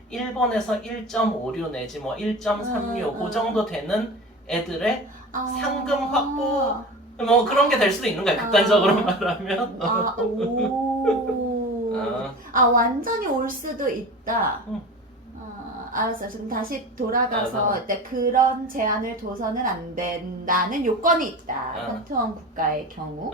일본에서 1.56 내지 뭐 1.36 그 정도 되는 애들의 상금 확보 뭐 그런 게 될 수도 있는 거야. 극단적으로 말하면. 완전히 올 수도 있다. 알았어. 지금 다시 돌아가서 일단 그런 제한을 둬서는 안 된다는 요건이 있다. 파트 1 국가의 경우.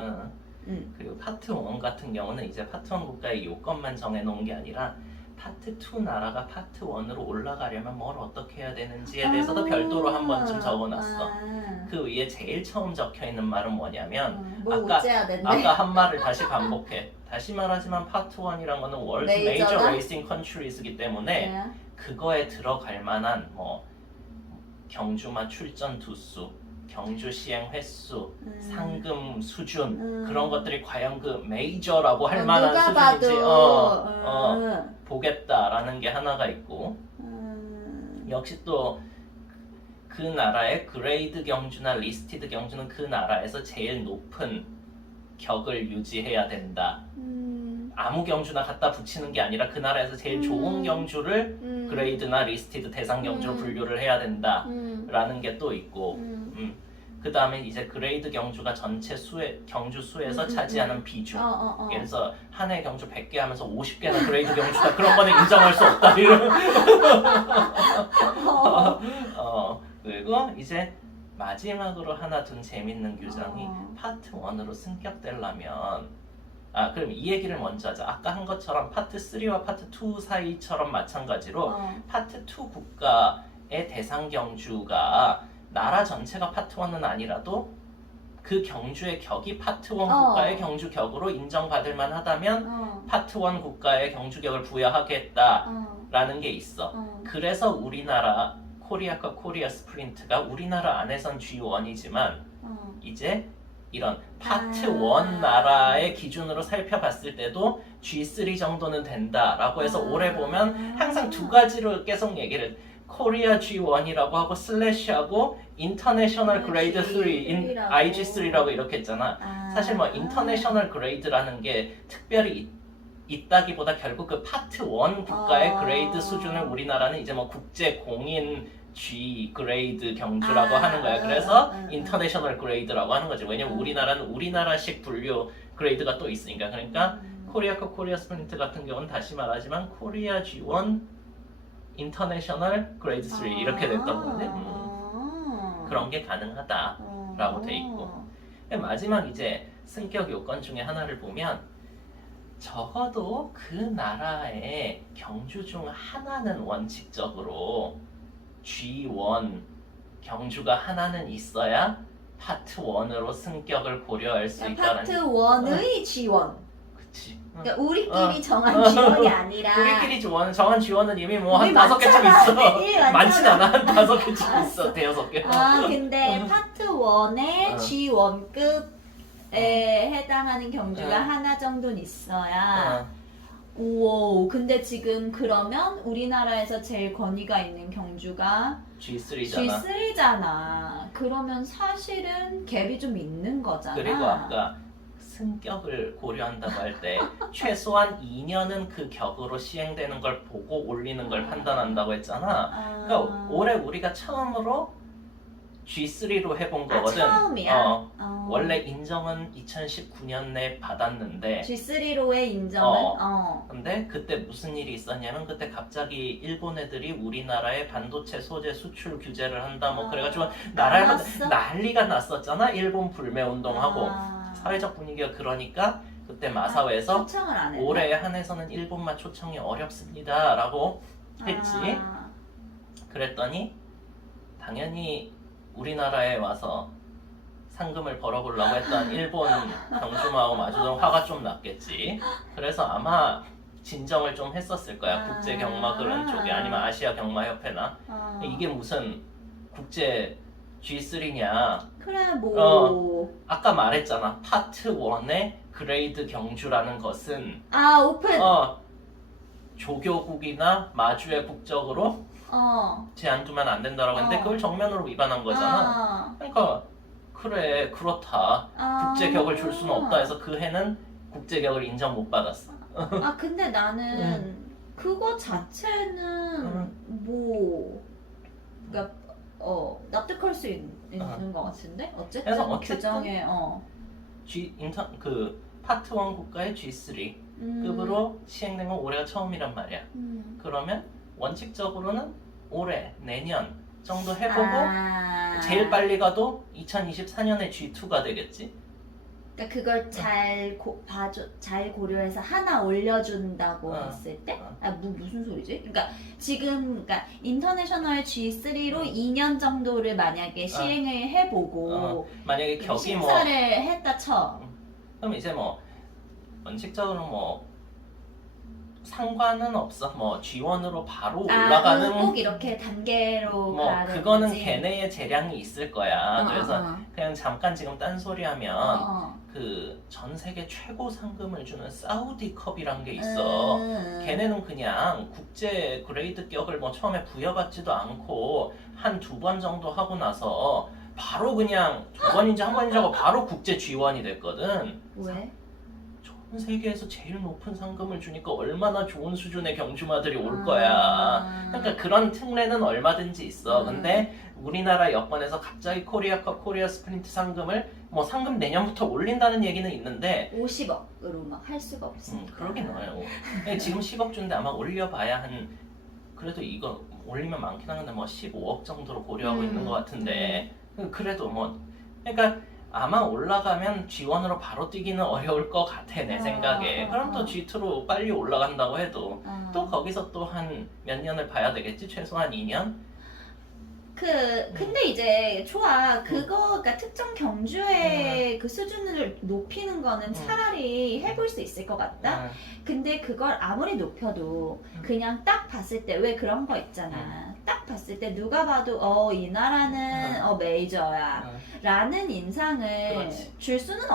그리고 파트 1 같은 경우는 이제 파트 1 국가의 요건만 정해놓은 게 아니라 파트 2 나라가 파트 1으로 올라가려면 뭘 어떻게 해야 되는지에 대해서도 별도로 한 번쯤 적어놨어. 그 위에 제일 처음 적혀있는 말은 뭐냐면 아까 한 말을 다시 반복해. 다시 말하지만 파트 1이란 거는 World's Major Racing Countries이기 때문에 그거에 들어갈 만한 뭐 경주마 출전 두수 경주 시행 횟수, 상금 수준 그런 것들이 과연 그 메이저라고 할 만한 수준인지 보겠다라는 게 하나가 있고 역시 또 그 나라의 그레이드 경주나 리스티드 경주는 그 나라에서 제일 높은 격을 유지해야 된다. 아무 경주나 갖다 붙이는 게 아니라 그 나라에서 제일 좋은 경주를 그레이드나 리스티드 대상 경주로 분류를 해야 된다라는 게 또 있고 그 다음에 이제 그레이드 경주가 전체 경주 수에서 차지하는 비중. 예를 들어서 한 해 경주 100개 하면서 50개나 그레이드 경주다. 그런 거는 인정할 수 없다. 이런. 그리고 이제 마지막으로 하나 둔 재밌는 규정이 파트 1으로 승격되려면 그럼 이 얘기를 먼저 하자. 아까 한 것처럼 파트 3와 파트 2 사이처럼 마찬가지로 파트 2 국가의 대상 경주가 나라 전체가 파트 1은 아니라도 그 경주의 격이 파트 1 국가의 경주 격으로 인정받을 만하다면 파트 1 국가의 경주 격을 부여하겠다라는 게 있어. 그래서 우리나라 코리아 스프린트가 우리나라 안에선 G1이지만 이제 이런 파트 1 나라의 기준으로 살펴봤을 때도 G3 정도는 된다라고 해서 올해 보면 항상 두 가지로 계속 얘기를 코리아 G1이라고 하고 슬래시하고 인터내셔널 그레이드 3, IG3라고 이렇게 했잖아. 사실 뭐 인터내셔널 그레이드라는 게 특별히 있다기보다 결국 그 파트 1 국가의 그레이드 수준을 우리나라는 이제 뭐 국제 공인 G 그레이드 경주라고 하는 거야. 그래서 인터내셔널 그레이드라고 하는 거지. 왜냐면 우리나라는 우리나라식 분류 그레이드가 또 있으니까. 그러니까 코리아 스프린트 같은 경우는 다시 말하지만 코리아 G1 인터내셔널 그레이드 3 이렇게 됐던 거지. 그런 게 가능하다라고 돼 있고. 마지막 이제 승격 요건 중에 하나를 보면 적어도 그 나라의 경주 중 하나는 원칙적으로 G1 경주가 하나는 있어야 파트 1으로 승격을 고려할 수 있다는. 파트 1의 G1. 그치. 그러니까 우리끼리 정한 지원이 아니라 우리끼리 정한 지원은 이미 뭐 한 이미 5개쯤 많잖아. 있어. 이미 많잖아. 많진 않아. 한 5개쯤 있어. 대여섯 개. 근데 파트 1의 어. G1급에 해당하는 경주가 하나 정도는 있어야 오, 근데 지금 그러면 우리나라에서 제일 권위가 있는 경주가 G3잖아. G3잖아. 그러면 사실은 갭이 좀 있는 거잖아. 그리고 아까 승격을 고려한다고 할 때 최소한 2년은 그 격으로 시행되는 걸 보고 올리는 걸 판단한다고 했잖아. 그러니까 올해 우리가 처음으로 G3로 해본 거거든. 처음이야? 원래 인정은 2019년에 받았는데 G3로의 인정은? 근데 그때 무슨 일이 있었냐면 그때 갑자기 일본 애들이 우리나라에 반도체 소재 수출 규제를 한다 뭐 그래가지고 나라가 난리가 났었잖아. 일본 불매 운동하고 사회적 분위기가 그러니까 그때 마사오에서 초청을 안 했네? 올해 한해서는 일본만 초청이 어렵습니다 라고 했지. 그랬더니 당연히 우리나라에 와서 상금을 벌어보려고 했던 일본 경주마하고 마주던 화가 좀 났겠지. 그래서 아마 진정을 좀 했었을 거야. 국제 경마 그런 쪽에 아니면 아시아 경마 협회나. 이게 무슨 국제 G3냐. 그래 뭐 아까 말했잖아. 파트 1의 그레이드 경주라는 것은 오픈 조교국이나 마주의 국적으로 제한 두면 안 된다라고 했는데 그걸 정면으로 위반한 거잖아. 그러니까 그래 그렇다. 국제격을 줄 수는 없다 해서 그 해는 국제격을 인정 못 받았어. 근데 나는 그거 자체는 뭐 그러니까 납득할 수 있는 것 같은데 어쨌든 그래서 어쨌든 규정에 그 파트 1 국가의 G3 급으로 시행된 건 올해가 처음이란 말이야. 그러면 원칙적으로는 올해 내년 정도 해보고 제일 빨리 가도 2024년에 G2가 되겠지. 그러니까 그걸 잘 고려해서 하나 올려준다고 했을 때? 무슨 소리지? 그러니까 지금 그러니까 인터내셔널 G3로 2년 정도를 만약에 시행을 해보고 만약에 격이 심사를 했다 쳐. 그럼 이제 뭐 원칙적으로 뭐 상관은 없어. 뭐 G1으로 바로 올라가는 꼭 이렇게 단계로 뭐 가야 그거는 되는지. 걔네의 재량이 있을 거야. 그래서 그냥 잠깐 지금 딴소리 하면 그 전 세계 최고 상금을 주는 사우디컵이란 게 있어. 걔네는 그냥 국제 그레이드격을 뭐 처음에 부여받지도 않고 한 2번 정도 하고 나서 바로 그냥 2번인지 1번인지 하고 바로 국제 G1이 됐거든. 왜? 전 세계에서 제일 높은 상금을 주니까 얼마나 좋은 수준의 경주마들이 올 거야. 그러니까 그런 특례는 얼마든지 있어. 근데 우리나라 여건에서 갑자기 코리아컵, 코리아 스프린트 상금을 뭐 상금 내년부터 올린다는 얘기는 있는데 50억으로 막 할 수가 없으니까. 그러긴 해요. 지금 10억 주는데 아마 올려봐야 한 그래도 이거 올리면 많긴 한데 뭐 15억 정도로 고려하고 있는 것 같은데 그래도 뭐 그러니까 아마 올라가면 G1으로 바로 뛰기는 어려울 것 같아 내 생각에. 그럼 또 G2로 빨리 올라간다고 해도 또 거기서 또 한 몇 년을 봐야 되겠지. 최소한 2년? 근데 이제 좋아. 그러니까 특정 경주의 그 수준을 높이는 거는 차라리 해볼 수 있을 것 같다. 근데 그걸 아무리 높여도 그냥 딱 봤을 때 왜 그런 거 있잖아. 딱 봤을 때 누가 봐도 이 나라는 메이저야 라는 인상을 그렇지. 줄 수는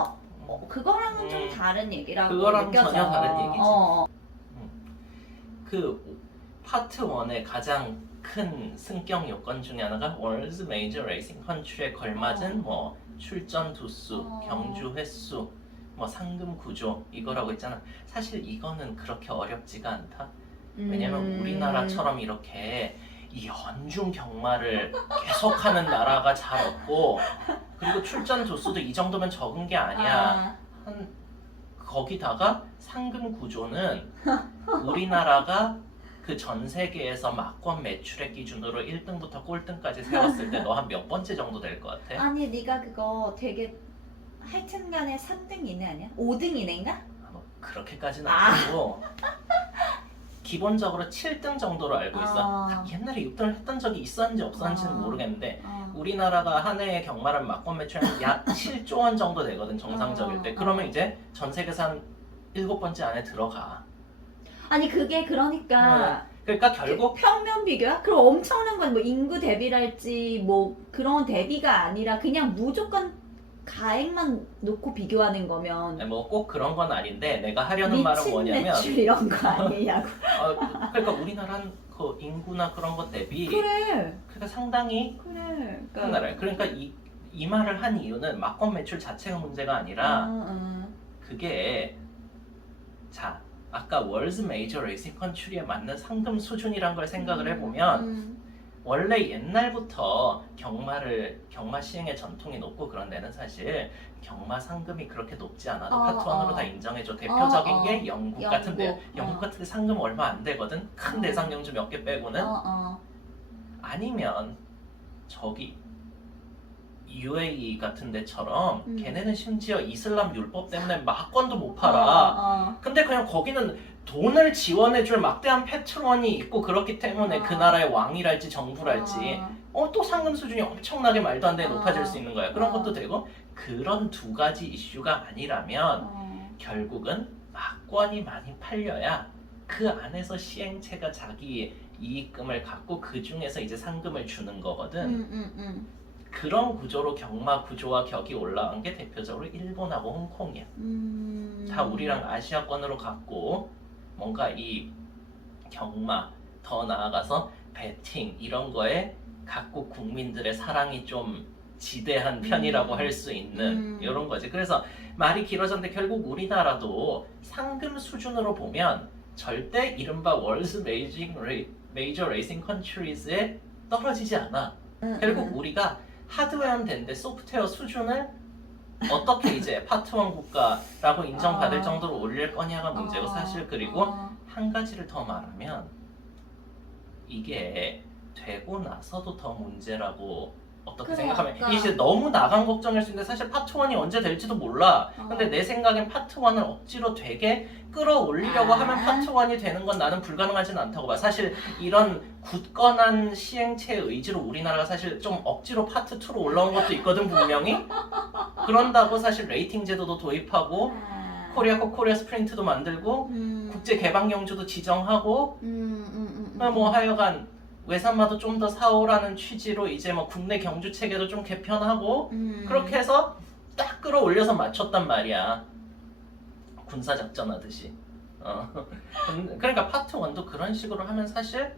그거랑은 좀 다른 얘기라고 그거랑 느껴져. 전혀 다른 얘기지. 그 파트 1의 가장 큰 승격 요건 중에 하나가 월드 메이저 레이싱 컨트리에 걸맞은 뭐 출전 두수, 경주 횟수, 뭐 상금 구조 이거라고 있잖아. 사실 이거는 그렇게 어렵지가 않다. 왜냐면 우리나라처럼 이렇게 이 연중 경마를 계속하는 나라가 잘 없고 그리고 출전 두수도 이 정도면 적은 게 아니야. 거기다가 상금 구조는 우리나라가 그 전 세계에서 막권 매출액 기준으로 1등부터 꼴등까지 세웠을 때 너 한 몇 번째 정도 될 것 같아? 아니 네가 그거 되게 하여튼간에 3등 이내 아니야? 5등 이내인가? 뭐 그렇게까지는 아니고 기본적으로 7등 정도로 알고 있어. 옛날에 6등을 했던 적이 있었는지 없었는지는 모르겠는데 우리나라가 한 해의 경마를 막권 매출액 약 7조 원 정도 되거든 정상적일 때. 그러면 이제 전 세계에서 한 7번째 안에 들어가. 아니 그게 그러니까 그러니까 결국 평면 비교야? 그럼 엄청난 건 뭐 인구 대비랄지 뭐 그런 대비가 아니라 그냥 무조건 가액만 놓고 비교하는 거면 뭐 꼭 그런 건 아닌데 내가 하려는 말은 미친 뭐냐면 매출 이런 거 아니냐고. 그러니까 우리나라는 그 인구나 그런 것 대비 그래. 그러니까 상당히 그래. 큰 나라예요. 그러니까 이 말을 한 이유는 막권 매출 자체가 문제가 아니라 그게 자 아까 월드 메이저 레이싱 컨트리에 맞는 상금 수준이란 걸 생각을 해보면 원래 옛날부터 경마 시행의 전통이 높고 그런 데는 사실 경마 상금이 그렇게 높지 않아도 파트원으로 다 인정해줘. 대표적인 게 영국 같은데 영국 같은데 상금 얼마 안 되거든. 큰 대상 경주 몇 개 빼고는. 아니면 저기 UAE 같은 데처럼 걔네는 심지어 이슬람 율법 때문에 막권도 못 팔아. 근데 그냥 거기는 돈을 지원해줄 막대한 패트론이 있고 그렇기 때문에 그 나라의 왕이랄지 정부랄지 또 상금 수준이 엄청나게 말도 안 되게 높아질 수 있는 거야. 그런 것도 되고 그런 두 가지 이슈가 아니라면 결국은 막권이 많이 팔려야 그 안에서 시행체가 자기 이익금을 갖고 그 중에서 이제 상금을 주는 거거든. 그런 구조로 경마 구조와 격이 올라간 게 대표적으로 일본하고 홍콩이야. 다 우리랑 아시아권으로 갔고 뭔가 이 경마 더 나아가서 배팅 이런 거에 각국 국민들의 사랑이 좀 지대한 편이라고 할 수 있는 이런 거지. 그래서 말이 길어졌는데 결국 우리나라도 상금 수준으로 보면 절대 이른바 월드 메이저 레이싱 컨트리즈에 떨어지지 않아. 결국 우리가 하드웨어는 되는데 소프트웨어 수준을 어떻게 이제 파트원 국가라고 인정받을 정도로 올릴 거냐가 문제고 사실 그리고 한 가지를 더 말하면 이게 되고 나서도 더 문제라고 어떻게 생각하면 이제 너무 나간 걱정일 수 있는데 사실 파트 1이 언제 될지도 몰라. 근데 내 생각엔 파트 1을 억지로 되게 끌어올리려고 하면 파트 1이 되는 건 나는 불가능하지는 않다고 봐. 사실 이런 굳건한 시행체의 의지로 우리나라가 사실 좀 억지로 파트 2로 올라온 것도 있거든 분명히. 그런다고 사실 레이팅 제도도 도입하고 코리아컵 코리아 스프린트도 만들고 국제 개방 경주도 지정하고 뭐 하여간 외산마도 좀 더 사오라는 취지로 이제 뭐 국내 경주 체계도 좀 개편하고 그렇게 해서 딱 끌어올려서 맞췄단 말이야. 군사작전 하듯이. 그러니까 파트 1도 그런 식으로 하면 사실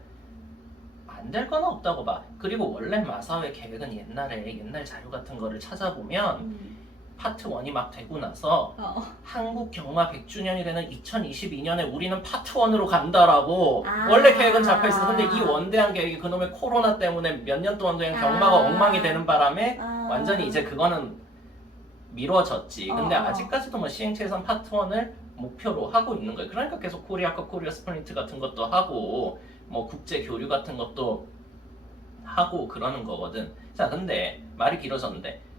안 될 건 없다고 봐. 그리고 원래 마사오의 계획은 옛날 자료 같은 거를 찾아보면 파트 1이 막 되고 나서 한국 경마 100주년이 되는 2022년에 우리는 파트 1으로 간다라고 원래 계획은 잡혀있어. 근데 이 원대한 계획이 그놈의 코로나 때문에 몇 년 동안 그냥 경마가 엉망이 되는 바람에 완전히 이제 그거는 미뤄졌지. 근데 아직까지도 뭐 시행체에선 파트 1을 목표로 하고 있는 거예요. 그러니까 계속 코리아컵 코리아 스프린트 같은 것도 하고 뭐 국제 교류 같은 것도 하고 그러는 거거든. 자, 근데 말이 길어졌는데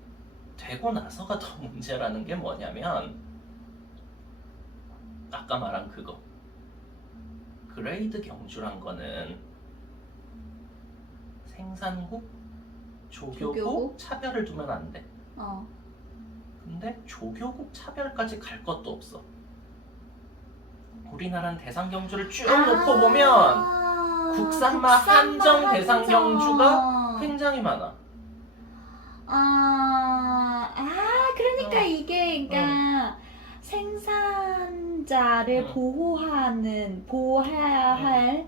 되고 나서가 더 문제라는 게 뭐냐면 아까 말한 그거 그레이드 경주란 거는 생산국, 조교국 차별을 두면 안 돼. 근데 조교국 차별까지 갈 것도 없어. 우리나라는 대상 경주를 쭉 놓고 보면 국산마 한정 대상 경주가 굉장히 많아. 그러니까 이게 그러니까 생산자를 보호해야 할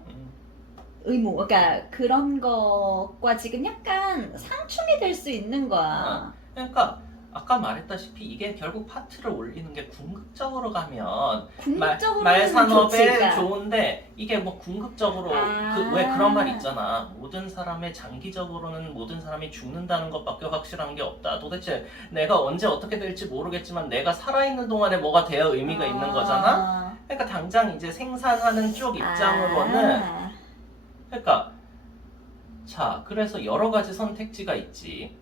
의무, 그러니까 그런 것과 지금 약간 상충이 될 수 있는 거야. 그러니까 아까 말했다시피 이게 결국 파트를 올리는 게 궁극적으로 가면 말 산업에 좋은데 이게 뭐 궁극적으로 왜 그런 말 있잖아. 모든 사람의 장기적으로는 모든 사람이 죽는다는 것밖에 확실한 게 없다. 도대체 내가 언제 어떻게 될지 모르겠지만 내가 살아있는 동안에 뭐가 돼야 의미가 있는 거잖아. 그러니까 당장 이제 생산하는 쪽 입장으로는 그러니까 자 그래서 여러 가지 선택지가 있지.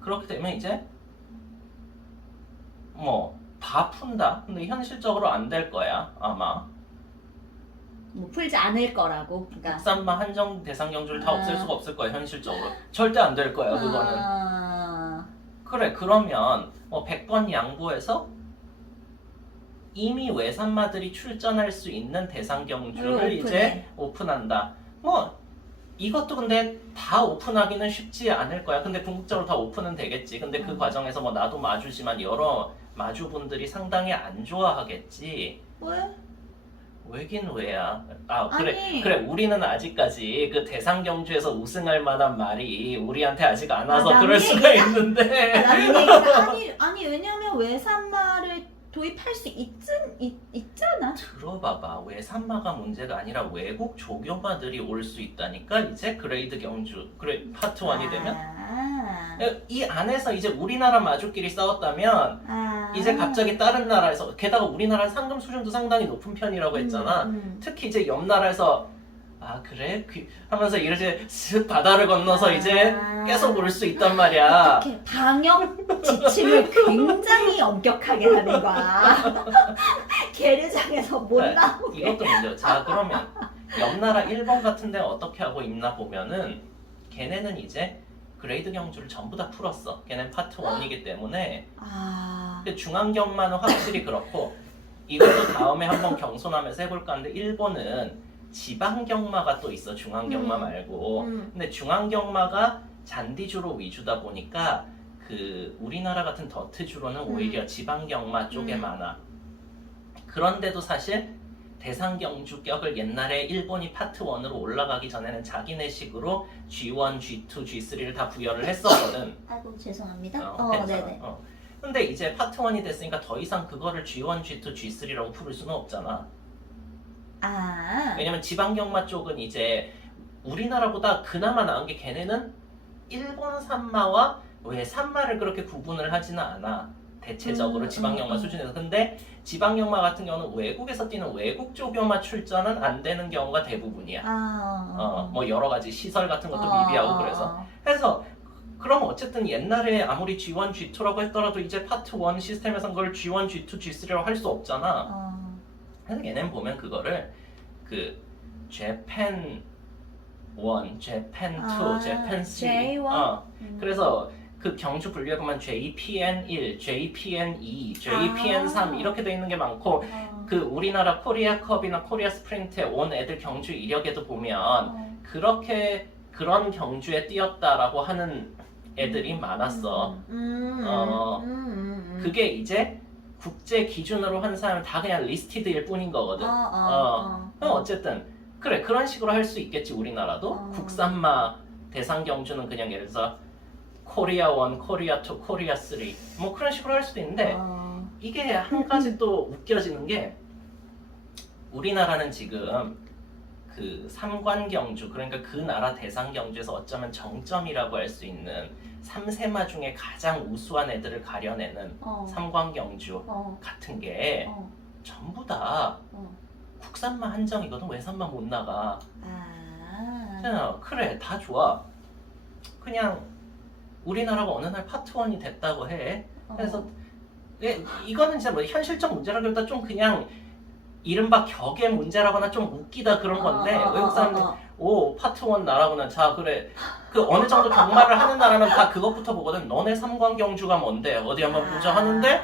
그렇게 되면 이제 뭐 다 푼다. 근데 현실적으로 안 될 거야 아마. 뭐 풀지 않을 거라고. 그러니까 국산마 한정 대상 경주를 다 없앨 수가 없을 거야 현실적으로. 절대 안 될 거야 그거는. 그래 그러면 뭐 100번 양보해서 이미 외산마들이 출전할 수 있는 대상 경주를 오픈해. 이제 오픈한다. 뭐 이것도 근데 다 오픈하기는 쉽지 않을 거야. 근데 궁극적으로 다 오픈은 되겠지. 근데 그 과정에서 뭐 나도 마주지만 여러 마주분들이 상당히 안 좋아하겠지. 왜? 왜긴 왜야. 아 그래 아니. 그래 우리는 아직까지 그 대상 경주에서 우승할 만한 말이 우리한테 아직 안 와서 남 그럴 수가 있는데. 남 얘기가 아니 왜냐면 외산마를 도입할 수 있잖아. 들어봐봐. 외산마가 문제가 아니라 외국 조교마들이 올 수 있다니까. 이제 그레이드 경주 그래 파트 1이 되면 이 안에서 이제 우리나라 마주끼리 싸웠다면 이제 갑자기 다른 나라에서 게다가 우리나라 상금 수준도 상당히 높은 편이라고 했잖아. 특히 이제 옆 나라에서 아 그래? 하면서 이렇게 슥 바다를 건너서 이제 계속 올 수 있단 말이야. 어떻게 방역 지침을 굉장히 엄격하게 하는 거야. 게르장에서 못 나오게. 이것도 문제야. 자 그러면 옆 나라 일본 같은 데는 어떻게 하고 있나 보면은 걔네는 이제 그레이드 경주를 전부 다 풀었어. 걔는 파트 1이기 때문에. 근데 중앙경마는 확실히 그렇고 이것도 다음에 한번 경손하면서 해볼까 하는데 일본은 지방경마가 또 있어. 중앙경마 말고. 근데 중앙경마가 잔디주로 위주다 보니까 그 우리나라 같은 더트주로는 오히려 지방경마 쪽에 많아. 그런데도 사실 대상경주격을 옛날에 일본이 파트 1으로 올라가기 전에는 자기네식으로 G1, G2, G3를 다 부여를 했었거든. 아이고 죄송합니다. 괜찮아. 네네. 근데 이제 파트 1이 됐으니까 더 이상 그거를 G1, G2, G3라고 부를 수는 없잖아. 왜냐면 지방경마 쪽은 이제 우리나라보다 그나마 나은 게 걔네는 일본 산마와 외산마를 그렇게 구분을 하지는 않아. 대체적으로 지방경마 수준에서. 근데 지방경마 같은 경우는 외국에서 뛰는 외국 조교마 출전은 안 되는 경우가 대부분이야. 뭐 여러 가지 시설 같은 것도 미비하고 그래서 그럼 어쨌든 옛날에 아무리 G1, G2라고 했더라도 이제 파트 1 시스템에선 그걸 G1, G2, G3라고 할 수 없잖아. 그래서 얘네는 보면 그거를 그 재팬 1, 재팬 2, 재팬 3 J1? 그래서 그 경주 분류에 보면 JPN 1, JPN 2, JPN 3 이렇게 돼 있는 게 많고 그 우리나라 코리아컵이나 코리아 스프린트에 온 애들 경주 이력에도 보면 그렇게 그런 경주에 뛰었다라고 하는 애들이 많았어. 그게 이제 국제 기준으로 한 사람은 다 그냥 리스티드일 뿐인 거거든. 그럼 어쨌든 그래 그런 식으로 할 수 있겠지 우리나라도. 국산마 대상 경주는 그냥 예를 들어서 코리아 1, 코리아 2, 코리아 3 뭐 그런 식으로 할 수도 있는데 이게 한 가지 또 웃겨지는 게 우리나라는 지금 그 삼관 경주 그러니까 그 나라 대상 경주에서 어쩌면 정점이라고 할 수 있는 3세마 중에 가장 우수한 애들을 가려내는 삼관 경주 같은 게 전부 다 국산마 한정이거든. 외산마 못 나가. 그래 다 좋아. 그냥 우리나라가 어느 날 파트 1이 됐다고 해. 그래서 이거는 진짜 뭐 현실적 문제라기보다 좀 그냥 이른바 격의 문제라거나 좀 웃기다 그런 건데 외국 사람들 오 파트 1 나라구나. 자 그래 그 어느 정도 경마를 하는 나라면 다 그것부터 보거든. 너네 삼관 경주가 뭔데 어디 한번 보자 하는데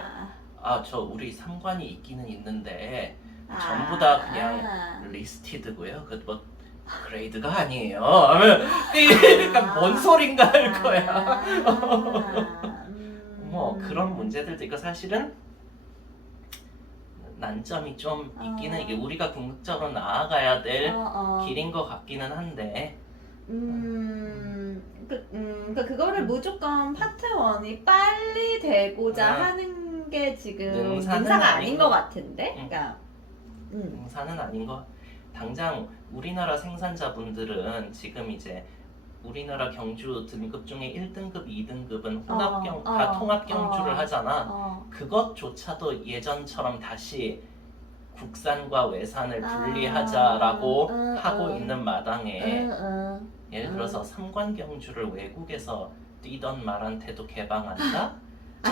아 저 우리 삼관이 있기는 있는데 전부 다 그냥 리스티드고요. 그 뭐 그레이드가 아니에요. 그러니까 뭔 소린가 할 거야. 뭐 그런 문제들도 있고 사실은 난점이 좀 있기는 이게 우리가 궁극적으로 나아가야 될 길인 것 같기는 한데. 그거를 무조건 파트 1이 빨리 되고자 하는 게 지금 능사가 아닌 것 같은데. 그러니까 능사는 아닌 거. 당장 우리나라 생산자분들은 지금 이제 우리나라 경주 등급 중에 1등급, 2등급은 다 통합 경주를 하잖아. 그것조차도 예전처럼 다시 국산과 외산을 분리하자라고 하고 있는 마당에 예를 들어서 삼관 경주를 외국에서 뛰던 말한테도 개방한다?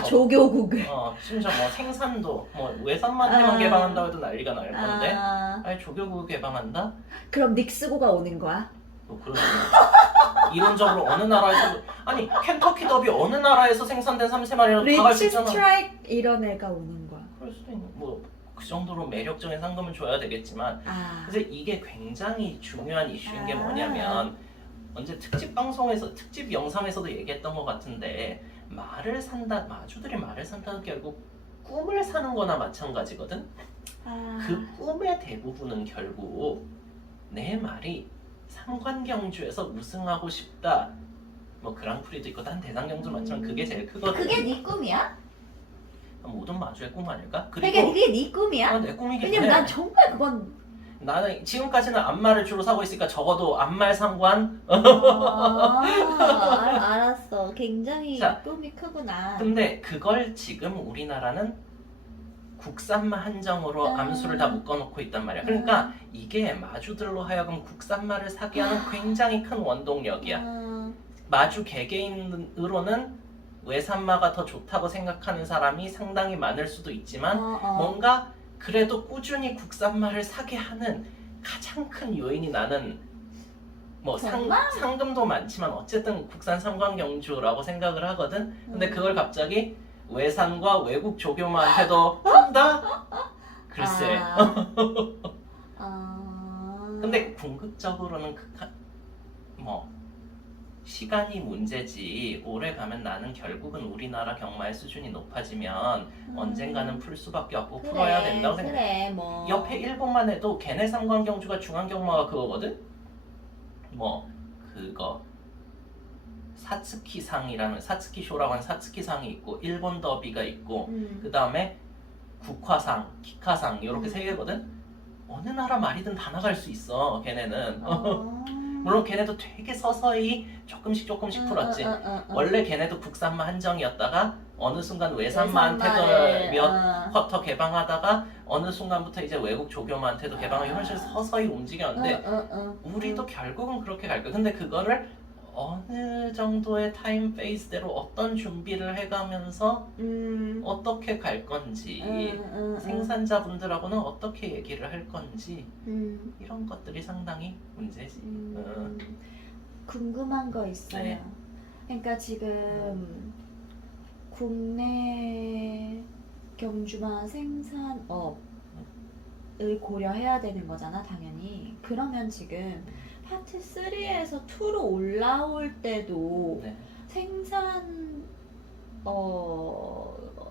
조교국을. 심지어 뭐 생산도 뭐 외산만테만 개방한다고 해도 난리가 날 건데 아니 조교국을 개방한다? 그럼 닉스고가 오는 거야? 뭐 그런 이론적으로 어느 나라에서 아니 켄터키 더비 어느 나라에서 생산된 3세마리라도 다 갈 수 리치 있잖아. 스트라이크 이런 애가 오는 거야. 그럴 수도 있는 뭐 그 정도로 매력적인 상금을 줘야 되겠지만 그래서 이게 굉장히 중요한 이슈인 게 뭐냐면 언제 특집 방송에서 특집 영상에서도 얘기했던 것 같은데 마주들이 말을 산다는 게 결국 꿈을 사는 거나 마찬가지거든. 그 꿈의 대부분은 결국 내 말이 상관경주에서 우승하고 싶다. 뭐 그랑프리도 있고 단 대상 경주 많지만 그게 제일 크거든. 그게 네 꿈이야? 모든 마주의 꿈 아닐까? 그게 네 꿈이야? 내 꿈이긴 해. 왜냐면 난 정말 그건 나는 지금까지는 앞말을 주로 사고 있으니까 적어도 앞말 상관. 알았어. 굉장히 자, 꿈이 크구나. 근데 그걸 지금 우리나라는 국산말 한정으로 암수를 다 묶어놓고 있단 말이야. 그러니까 이게 마주들로 하여금 국산말을 사게 하는 굉장히 큰 원동력이야. 마주 개개인으로는 외산마가 더 좋다고 생각하는 사람이 상당히 많을 수도 있지만 뭔가 그래도 꾸준히 국산말을 사게 하는 가장 큰 요인이 나는 뭐 상금도 많지만 어쨌든 국산 삼관경주라고 생각을 하거든. 근데 그걸 갑자기 외산과 외국 조교마한테도 한다? 글쎄. 근데 궁극적으로는 뭐 시간이 문제지. 오래 가면 나는 결국은 우리나라 경마의 수준이 높아지면 언젠가는 풀 수밖에 없고 풀어야 된다고 생각해. 뭐. 옆에 일본만 해도 걔네 삼관경주가 중앙경마가 그거거든? 뭐 그거 사츠키상이라는 사츠키쇼라고 하는 사츠키상이 있고 일본 더비가 있고 그 다음에 국화상, 기카상 이렇게 세 개거든? 어느 나라 말이든 다 나갈 수 있어 걔네는. 물론 걔네도 되게 서서히 조금씩 풀었지. 원래 걔네도 국산만 한정이었다가 어느 순간 외산마한테도 몇 쿼터 개방하다가 어느 순간부터 이제 외국 조교마한테도 개방하고 이런 식으로 서서히 움직였는데 우리도 결국은 그렇게 갈 거야. 근데 그거를 어느 정도의 타임 페이스대로 어떤 준비를 해가면서 어떻게 갈 건지 생산자분들하고는 어떻게 얘기를 할 건지 이런 것들이 상당히 문제지. 궁금한 거 있어요. 네. 그러니까 지금 국내 경주만 생산업을 고려해야 되는 거잖아, 당연히. 그러면 지금 파트 3에서 2로 올라올 때도 네. 생산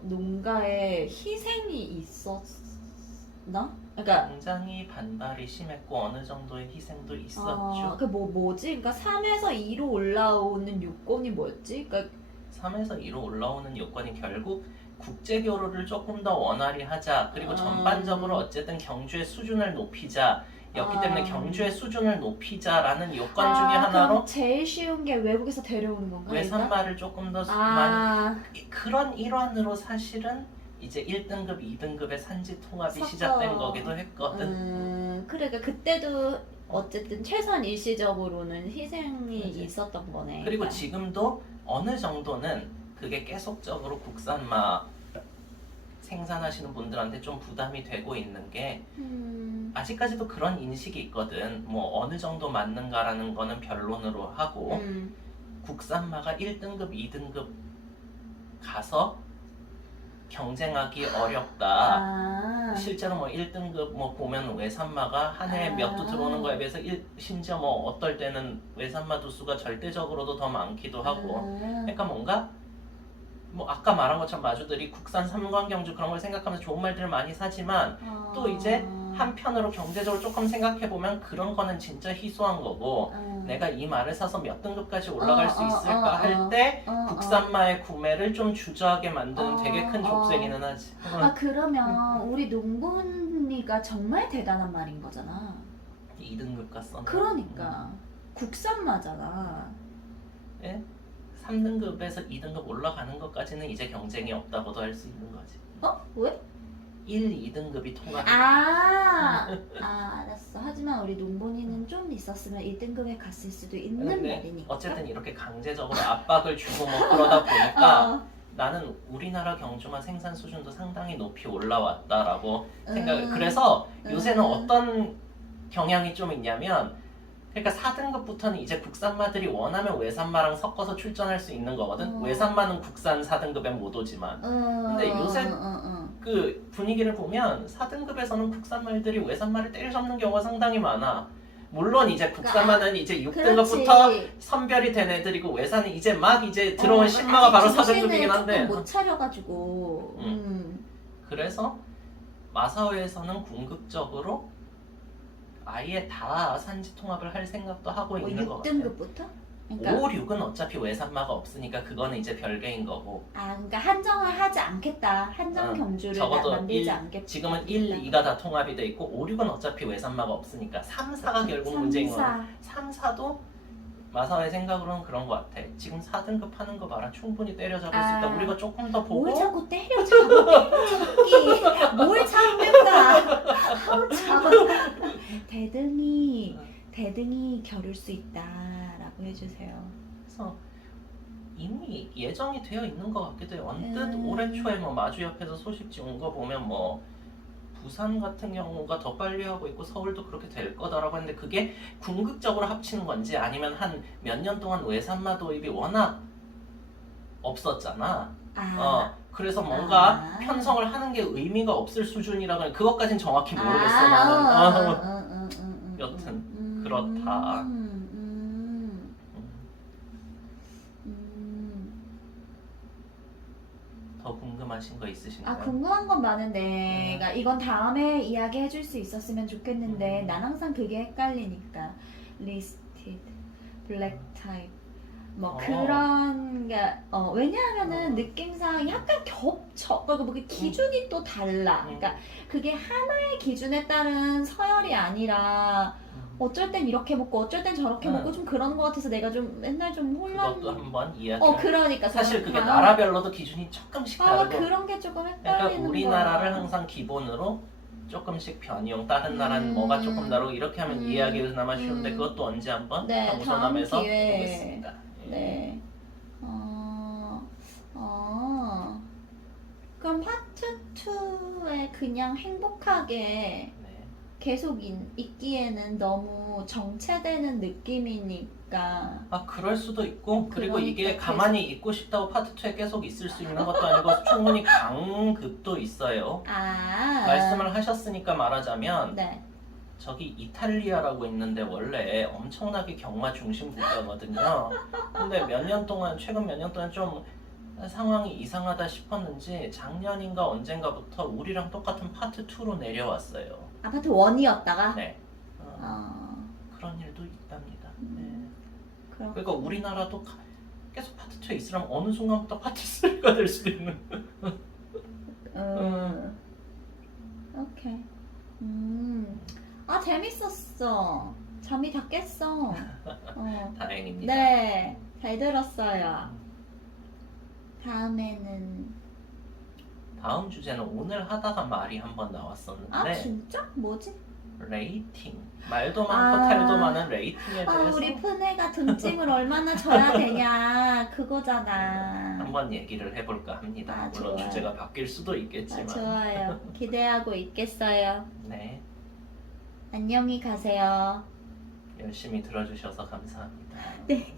농가에 희생이 있었나? 그러니까 굉장히 반발이 심했고 어느 정도의 희생도 있었죠. 뭐지? 그러니까 3에서 2로 올라오는 요건이 뭐였지? 그러니까 3에서 2로 올라오는 요건이 결국 국제교류를 조금 더 원활히 하자. 그리고 전반적으로 어쨌든 경주의 수준을 높이자. 였기 때문에 경주의 수준을 높이자라는 요건 중에 하나로 그럼 제일 쉬운 게 외국에서 데려오는 건가? 외산말을 조금 더 많이 그런 일환으로 사실은 이제 1등급, 2등급의 산지 통합이 시작된 거기도 했거든. 그러니까 그때도 어쨌든 최소한 일시적으로는 희생이 있었던 거네. 그리고 그러니까. 지금도 어느 정도는 그게 계속적으로 국산마 생산하시는 분들한테 좀 부담이 되고 있는 게 아직까지도 그런 인식이 있거든. 뭐 어느 정도 맞는가라는 거는 변론으로 하고 국산마가 1등급, 2등급 가서 경쟁하기 어렵다. 실제로 뭐 1등급 뭐 보면 외산마가 한 해에 몇 두 들어오는 거에 비해서 심지어 뭐 어떨 때는 외산마 두수가 절대적으로도 더 많기도 하고. 그러니까 뭔가 뭐 아까 말한 것처럼 마주들이 국산 삼관경주 그런 걸 생각하면서 좋은 말들을 많이 사지만 또 이제 한편으로 경제적으로 조금 생각해보면 그런 거는 진짜 희소한 거고 내가 이 말을 사서 몇 등급까지 올라갈 수 있을까 할 때 국산마의 구매를 좀 주저하게 만드는 되게 큰 족쇄기는 하지. 그러면 우리 농부니가 정말 대단한 말인 거잖아. 2등급 갔어. 그러니까 국산마잖아. 예? 3등급에서 2등급 올라가는 것까지는 이제 경쟁이 없다고도 할 수 있는 거지. 왜? 1, 2등급이 통합. 알았어. 하지만 우리 농본이는 좀 있었으면 1등급에 갔을 수도 있는 말이니까. 어쨌든 이렇게 강제적으로 압박을 주고 뭐 그러다 보니까 나는 우리나라 경주마 생산 수준도 상당히 높이 올라왔다라고 생각을. 그래서 요새는 어떤 경향이 좀 있냐면 그러니까 4등급부터는 이제 국산마들이 원하면 외산마랑 섞어서 출전할 수 있는 거거든. 외산마는 국산 4등급에 못 오지만. 근데 요새 그 분위기를 보면 4등급에서는 국산말들이 외산말을 때려잡는 경우가 상당히 많아. 물론 이제 국산말은 이제 6등급부터 그렇지. 선별이 된 애들이고 외산은 이제 막 이제 들어온 신마가 바로 4등급이긴 한데. 못 차려가지고. 그래서 마사오에서는 궁극적으로 아예 다 산지 통합을 할 생각도 하고 뭐 있는 것 같아. 6등급부터? 그러니까 5, 6은 어차피 외산마가 없으니까 그거는 이제 별개인 거고. 그러니까 한정을 하지 않겠다. 한정 경주를 적어도 만들지 않겠다. 지금은 1, 2가 다 통합이 돼 있고 5, 6은 어차피 외산마가 없으니까 3, 4가 결국 문제인 거야. 3, 4도 마사오의 생각으로는 그런 것 같아. 지금 4등급 하는 거 봐라. 충분히 때려잡을 수 있다. 우리가 조금 더 보고. 뭘 자꾸 때려잡기. 뭘 잡는다. 아우 잡아. 대등이 겨룰 수 있다라고 해주세요. 그래서 이미 예정이 되어 있는 것 같기도 해요. 언뜻 올해 초에 뭐 마주 옆에서 소식지 온 거 보면 뭐 부산 같은 경우가 더 빨리 하고 있고 서울도 그렇게 될 거다라고 했는데 그게 궁극적으로 합치는 건지 아니면 한 몇 년 동안 외산마 도입이 워낙 없었잖아. 그래서 뭔가 편성을 하는 게 의미가 없을 수준이라고 그것까진 정확히 모르겠어 나는. 여튼 그렇다. 더 궁금하신 거 있으신가요? 궁금한 건 많은데, 그러니까 이건 다음에 이야기 해줄 수 있었으면 좋겠는데, 난 항상 그게 헷갈리니까. 리스티드, 블랙 타입, 뭐 그런 게, 왜냐하면은 느낌상 약간 겹쳐. 그러니까 뭐 기준이 또 달라. 그러니까 그게 하나의 기준에 따른 서열이 아니라, 어쩔 땐 이렇게 먹고 어쩔 땐 저렇게 먹고 좀 그런 거 같아서 내가 좀 맨날 좀 혼란. 그것도 한번 이야기. 그러니까 사실 그게 나라별로도 기준이 조금씩 다르고. 그런 게 조금 헷갈리는 그러니까 우리나라를 거야. 항상 기본으로 조금씩 변형. 다른 나라는 뭐가 조금 다르고 이렇게 하면 이해하기 그나마 쉬운데 그것도 언제 한번 우선함에서 해보겠습니다. 네. 그럼 파트 2에 그냥 행복하게 계속 있기에는 너무 정체되는 느낌이니까. 그럴 수도 있고 그리고 이게 가만히 있고 싶다고 파트 2에 계속 있을 수 있는 것도 아니고 충분히 강급도 있어요. 말씀을 하셨으니까 말하자면 저기 이탈리아라고 있는데 원래 엄청나게 경마 중심 국가거든요. 근데 최근 몇 년 동안 좀 상황이 이상하다 싶었는지 작년인가 언젠가부터 우리랑 똑같은 파트 2로 내려왔어요. 파트 1이었다가? 네. 그런 일도 있답니다. 그러니까 우리나라도 계속 파트 2에 있으려면 어느 순간부터 파트 3가 될 수도 있는. 오케이. 재밌었어. 잠이 다 깼어. 다행입니다. 네, 잘 들었어요. 다음 주제는 오늘 하다가 말이 한번 나왔었는데. 진짜? 뭐지? 레이팅. 말도 많고 탈도 많은 레이팅에 대해서 우리 푼애가 등짐을 얼마나 져야 되냐 그거잖아. 한번 얘기를 해볼까 합니다. 물론 좋아요. 주제가 바뀔 수도 있겠지만. 좋아요. 기대하고 있겠어요. 네. 안녕히 가세요. 열심히 들어주셔서 감사합니다. 네.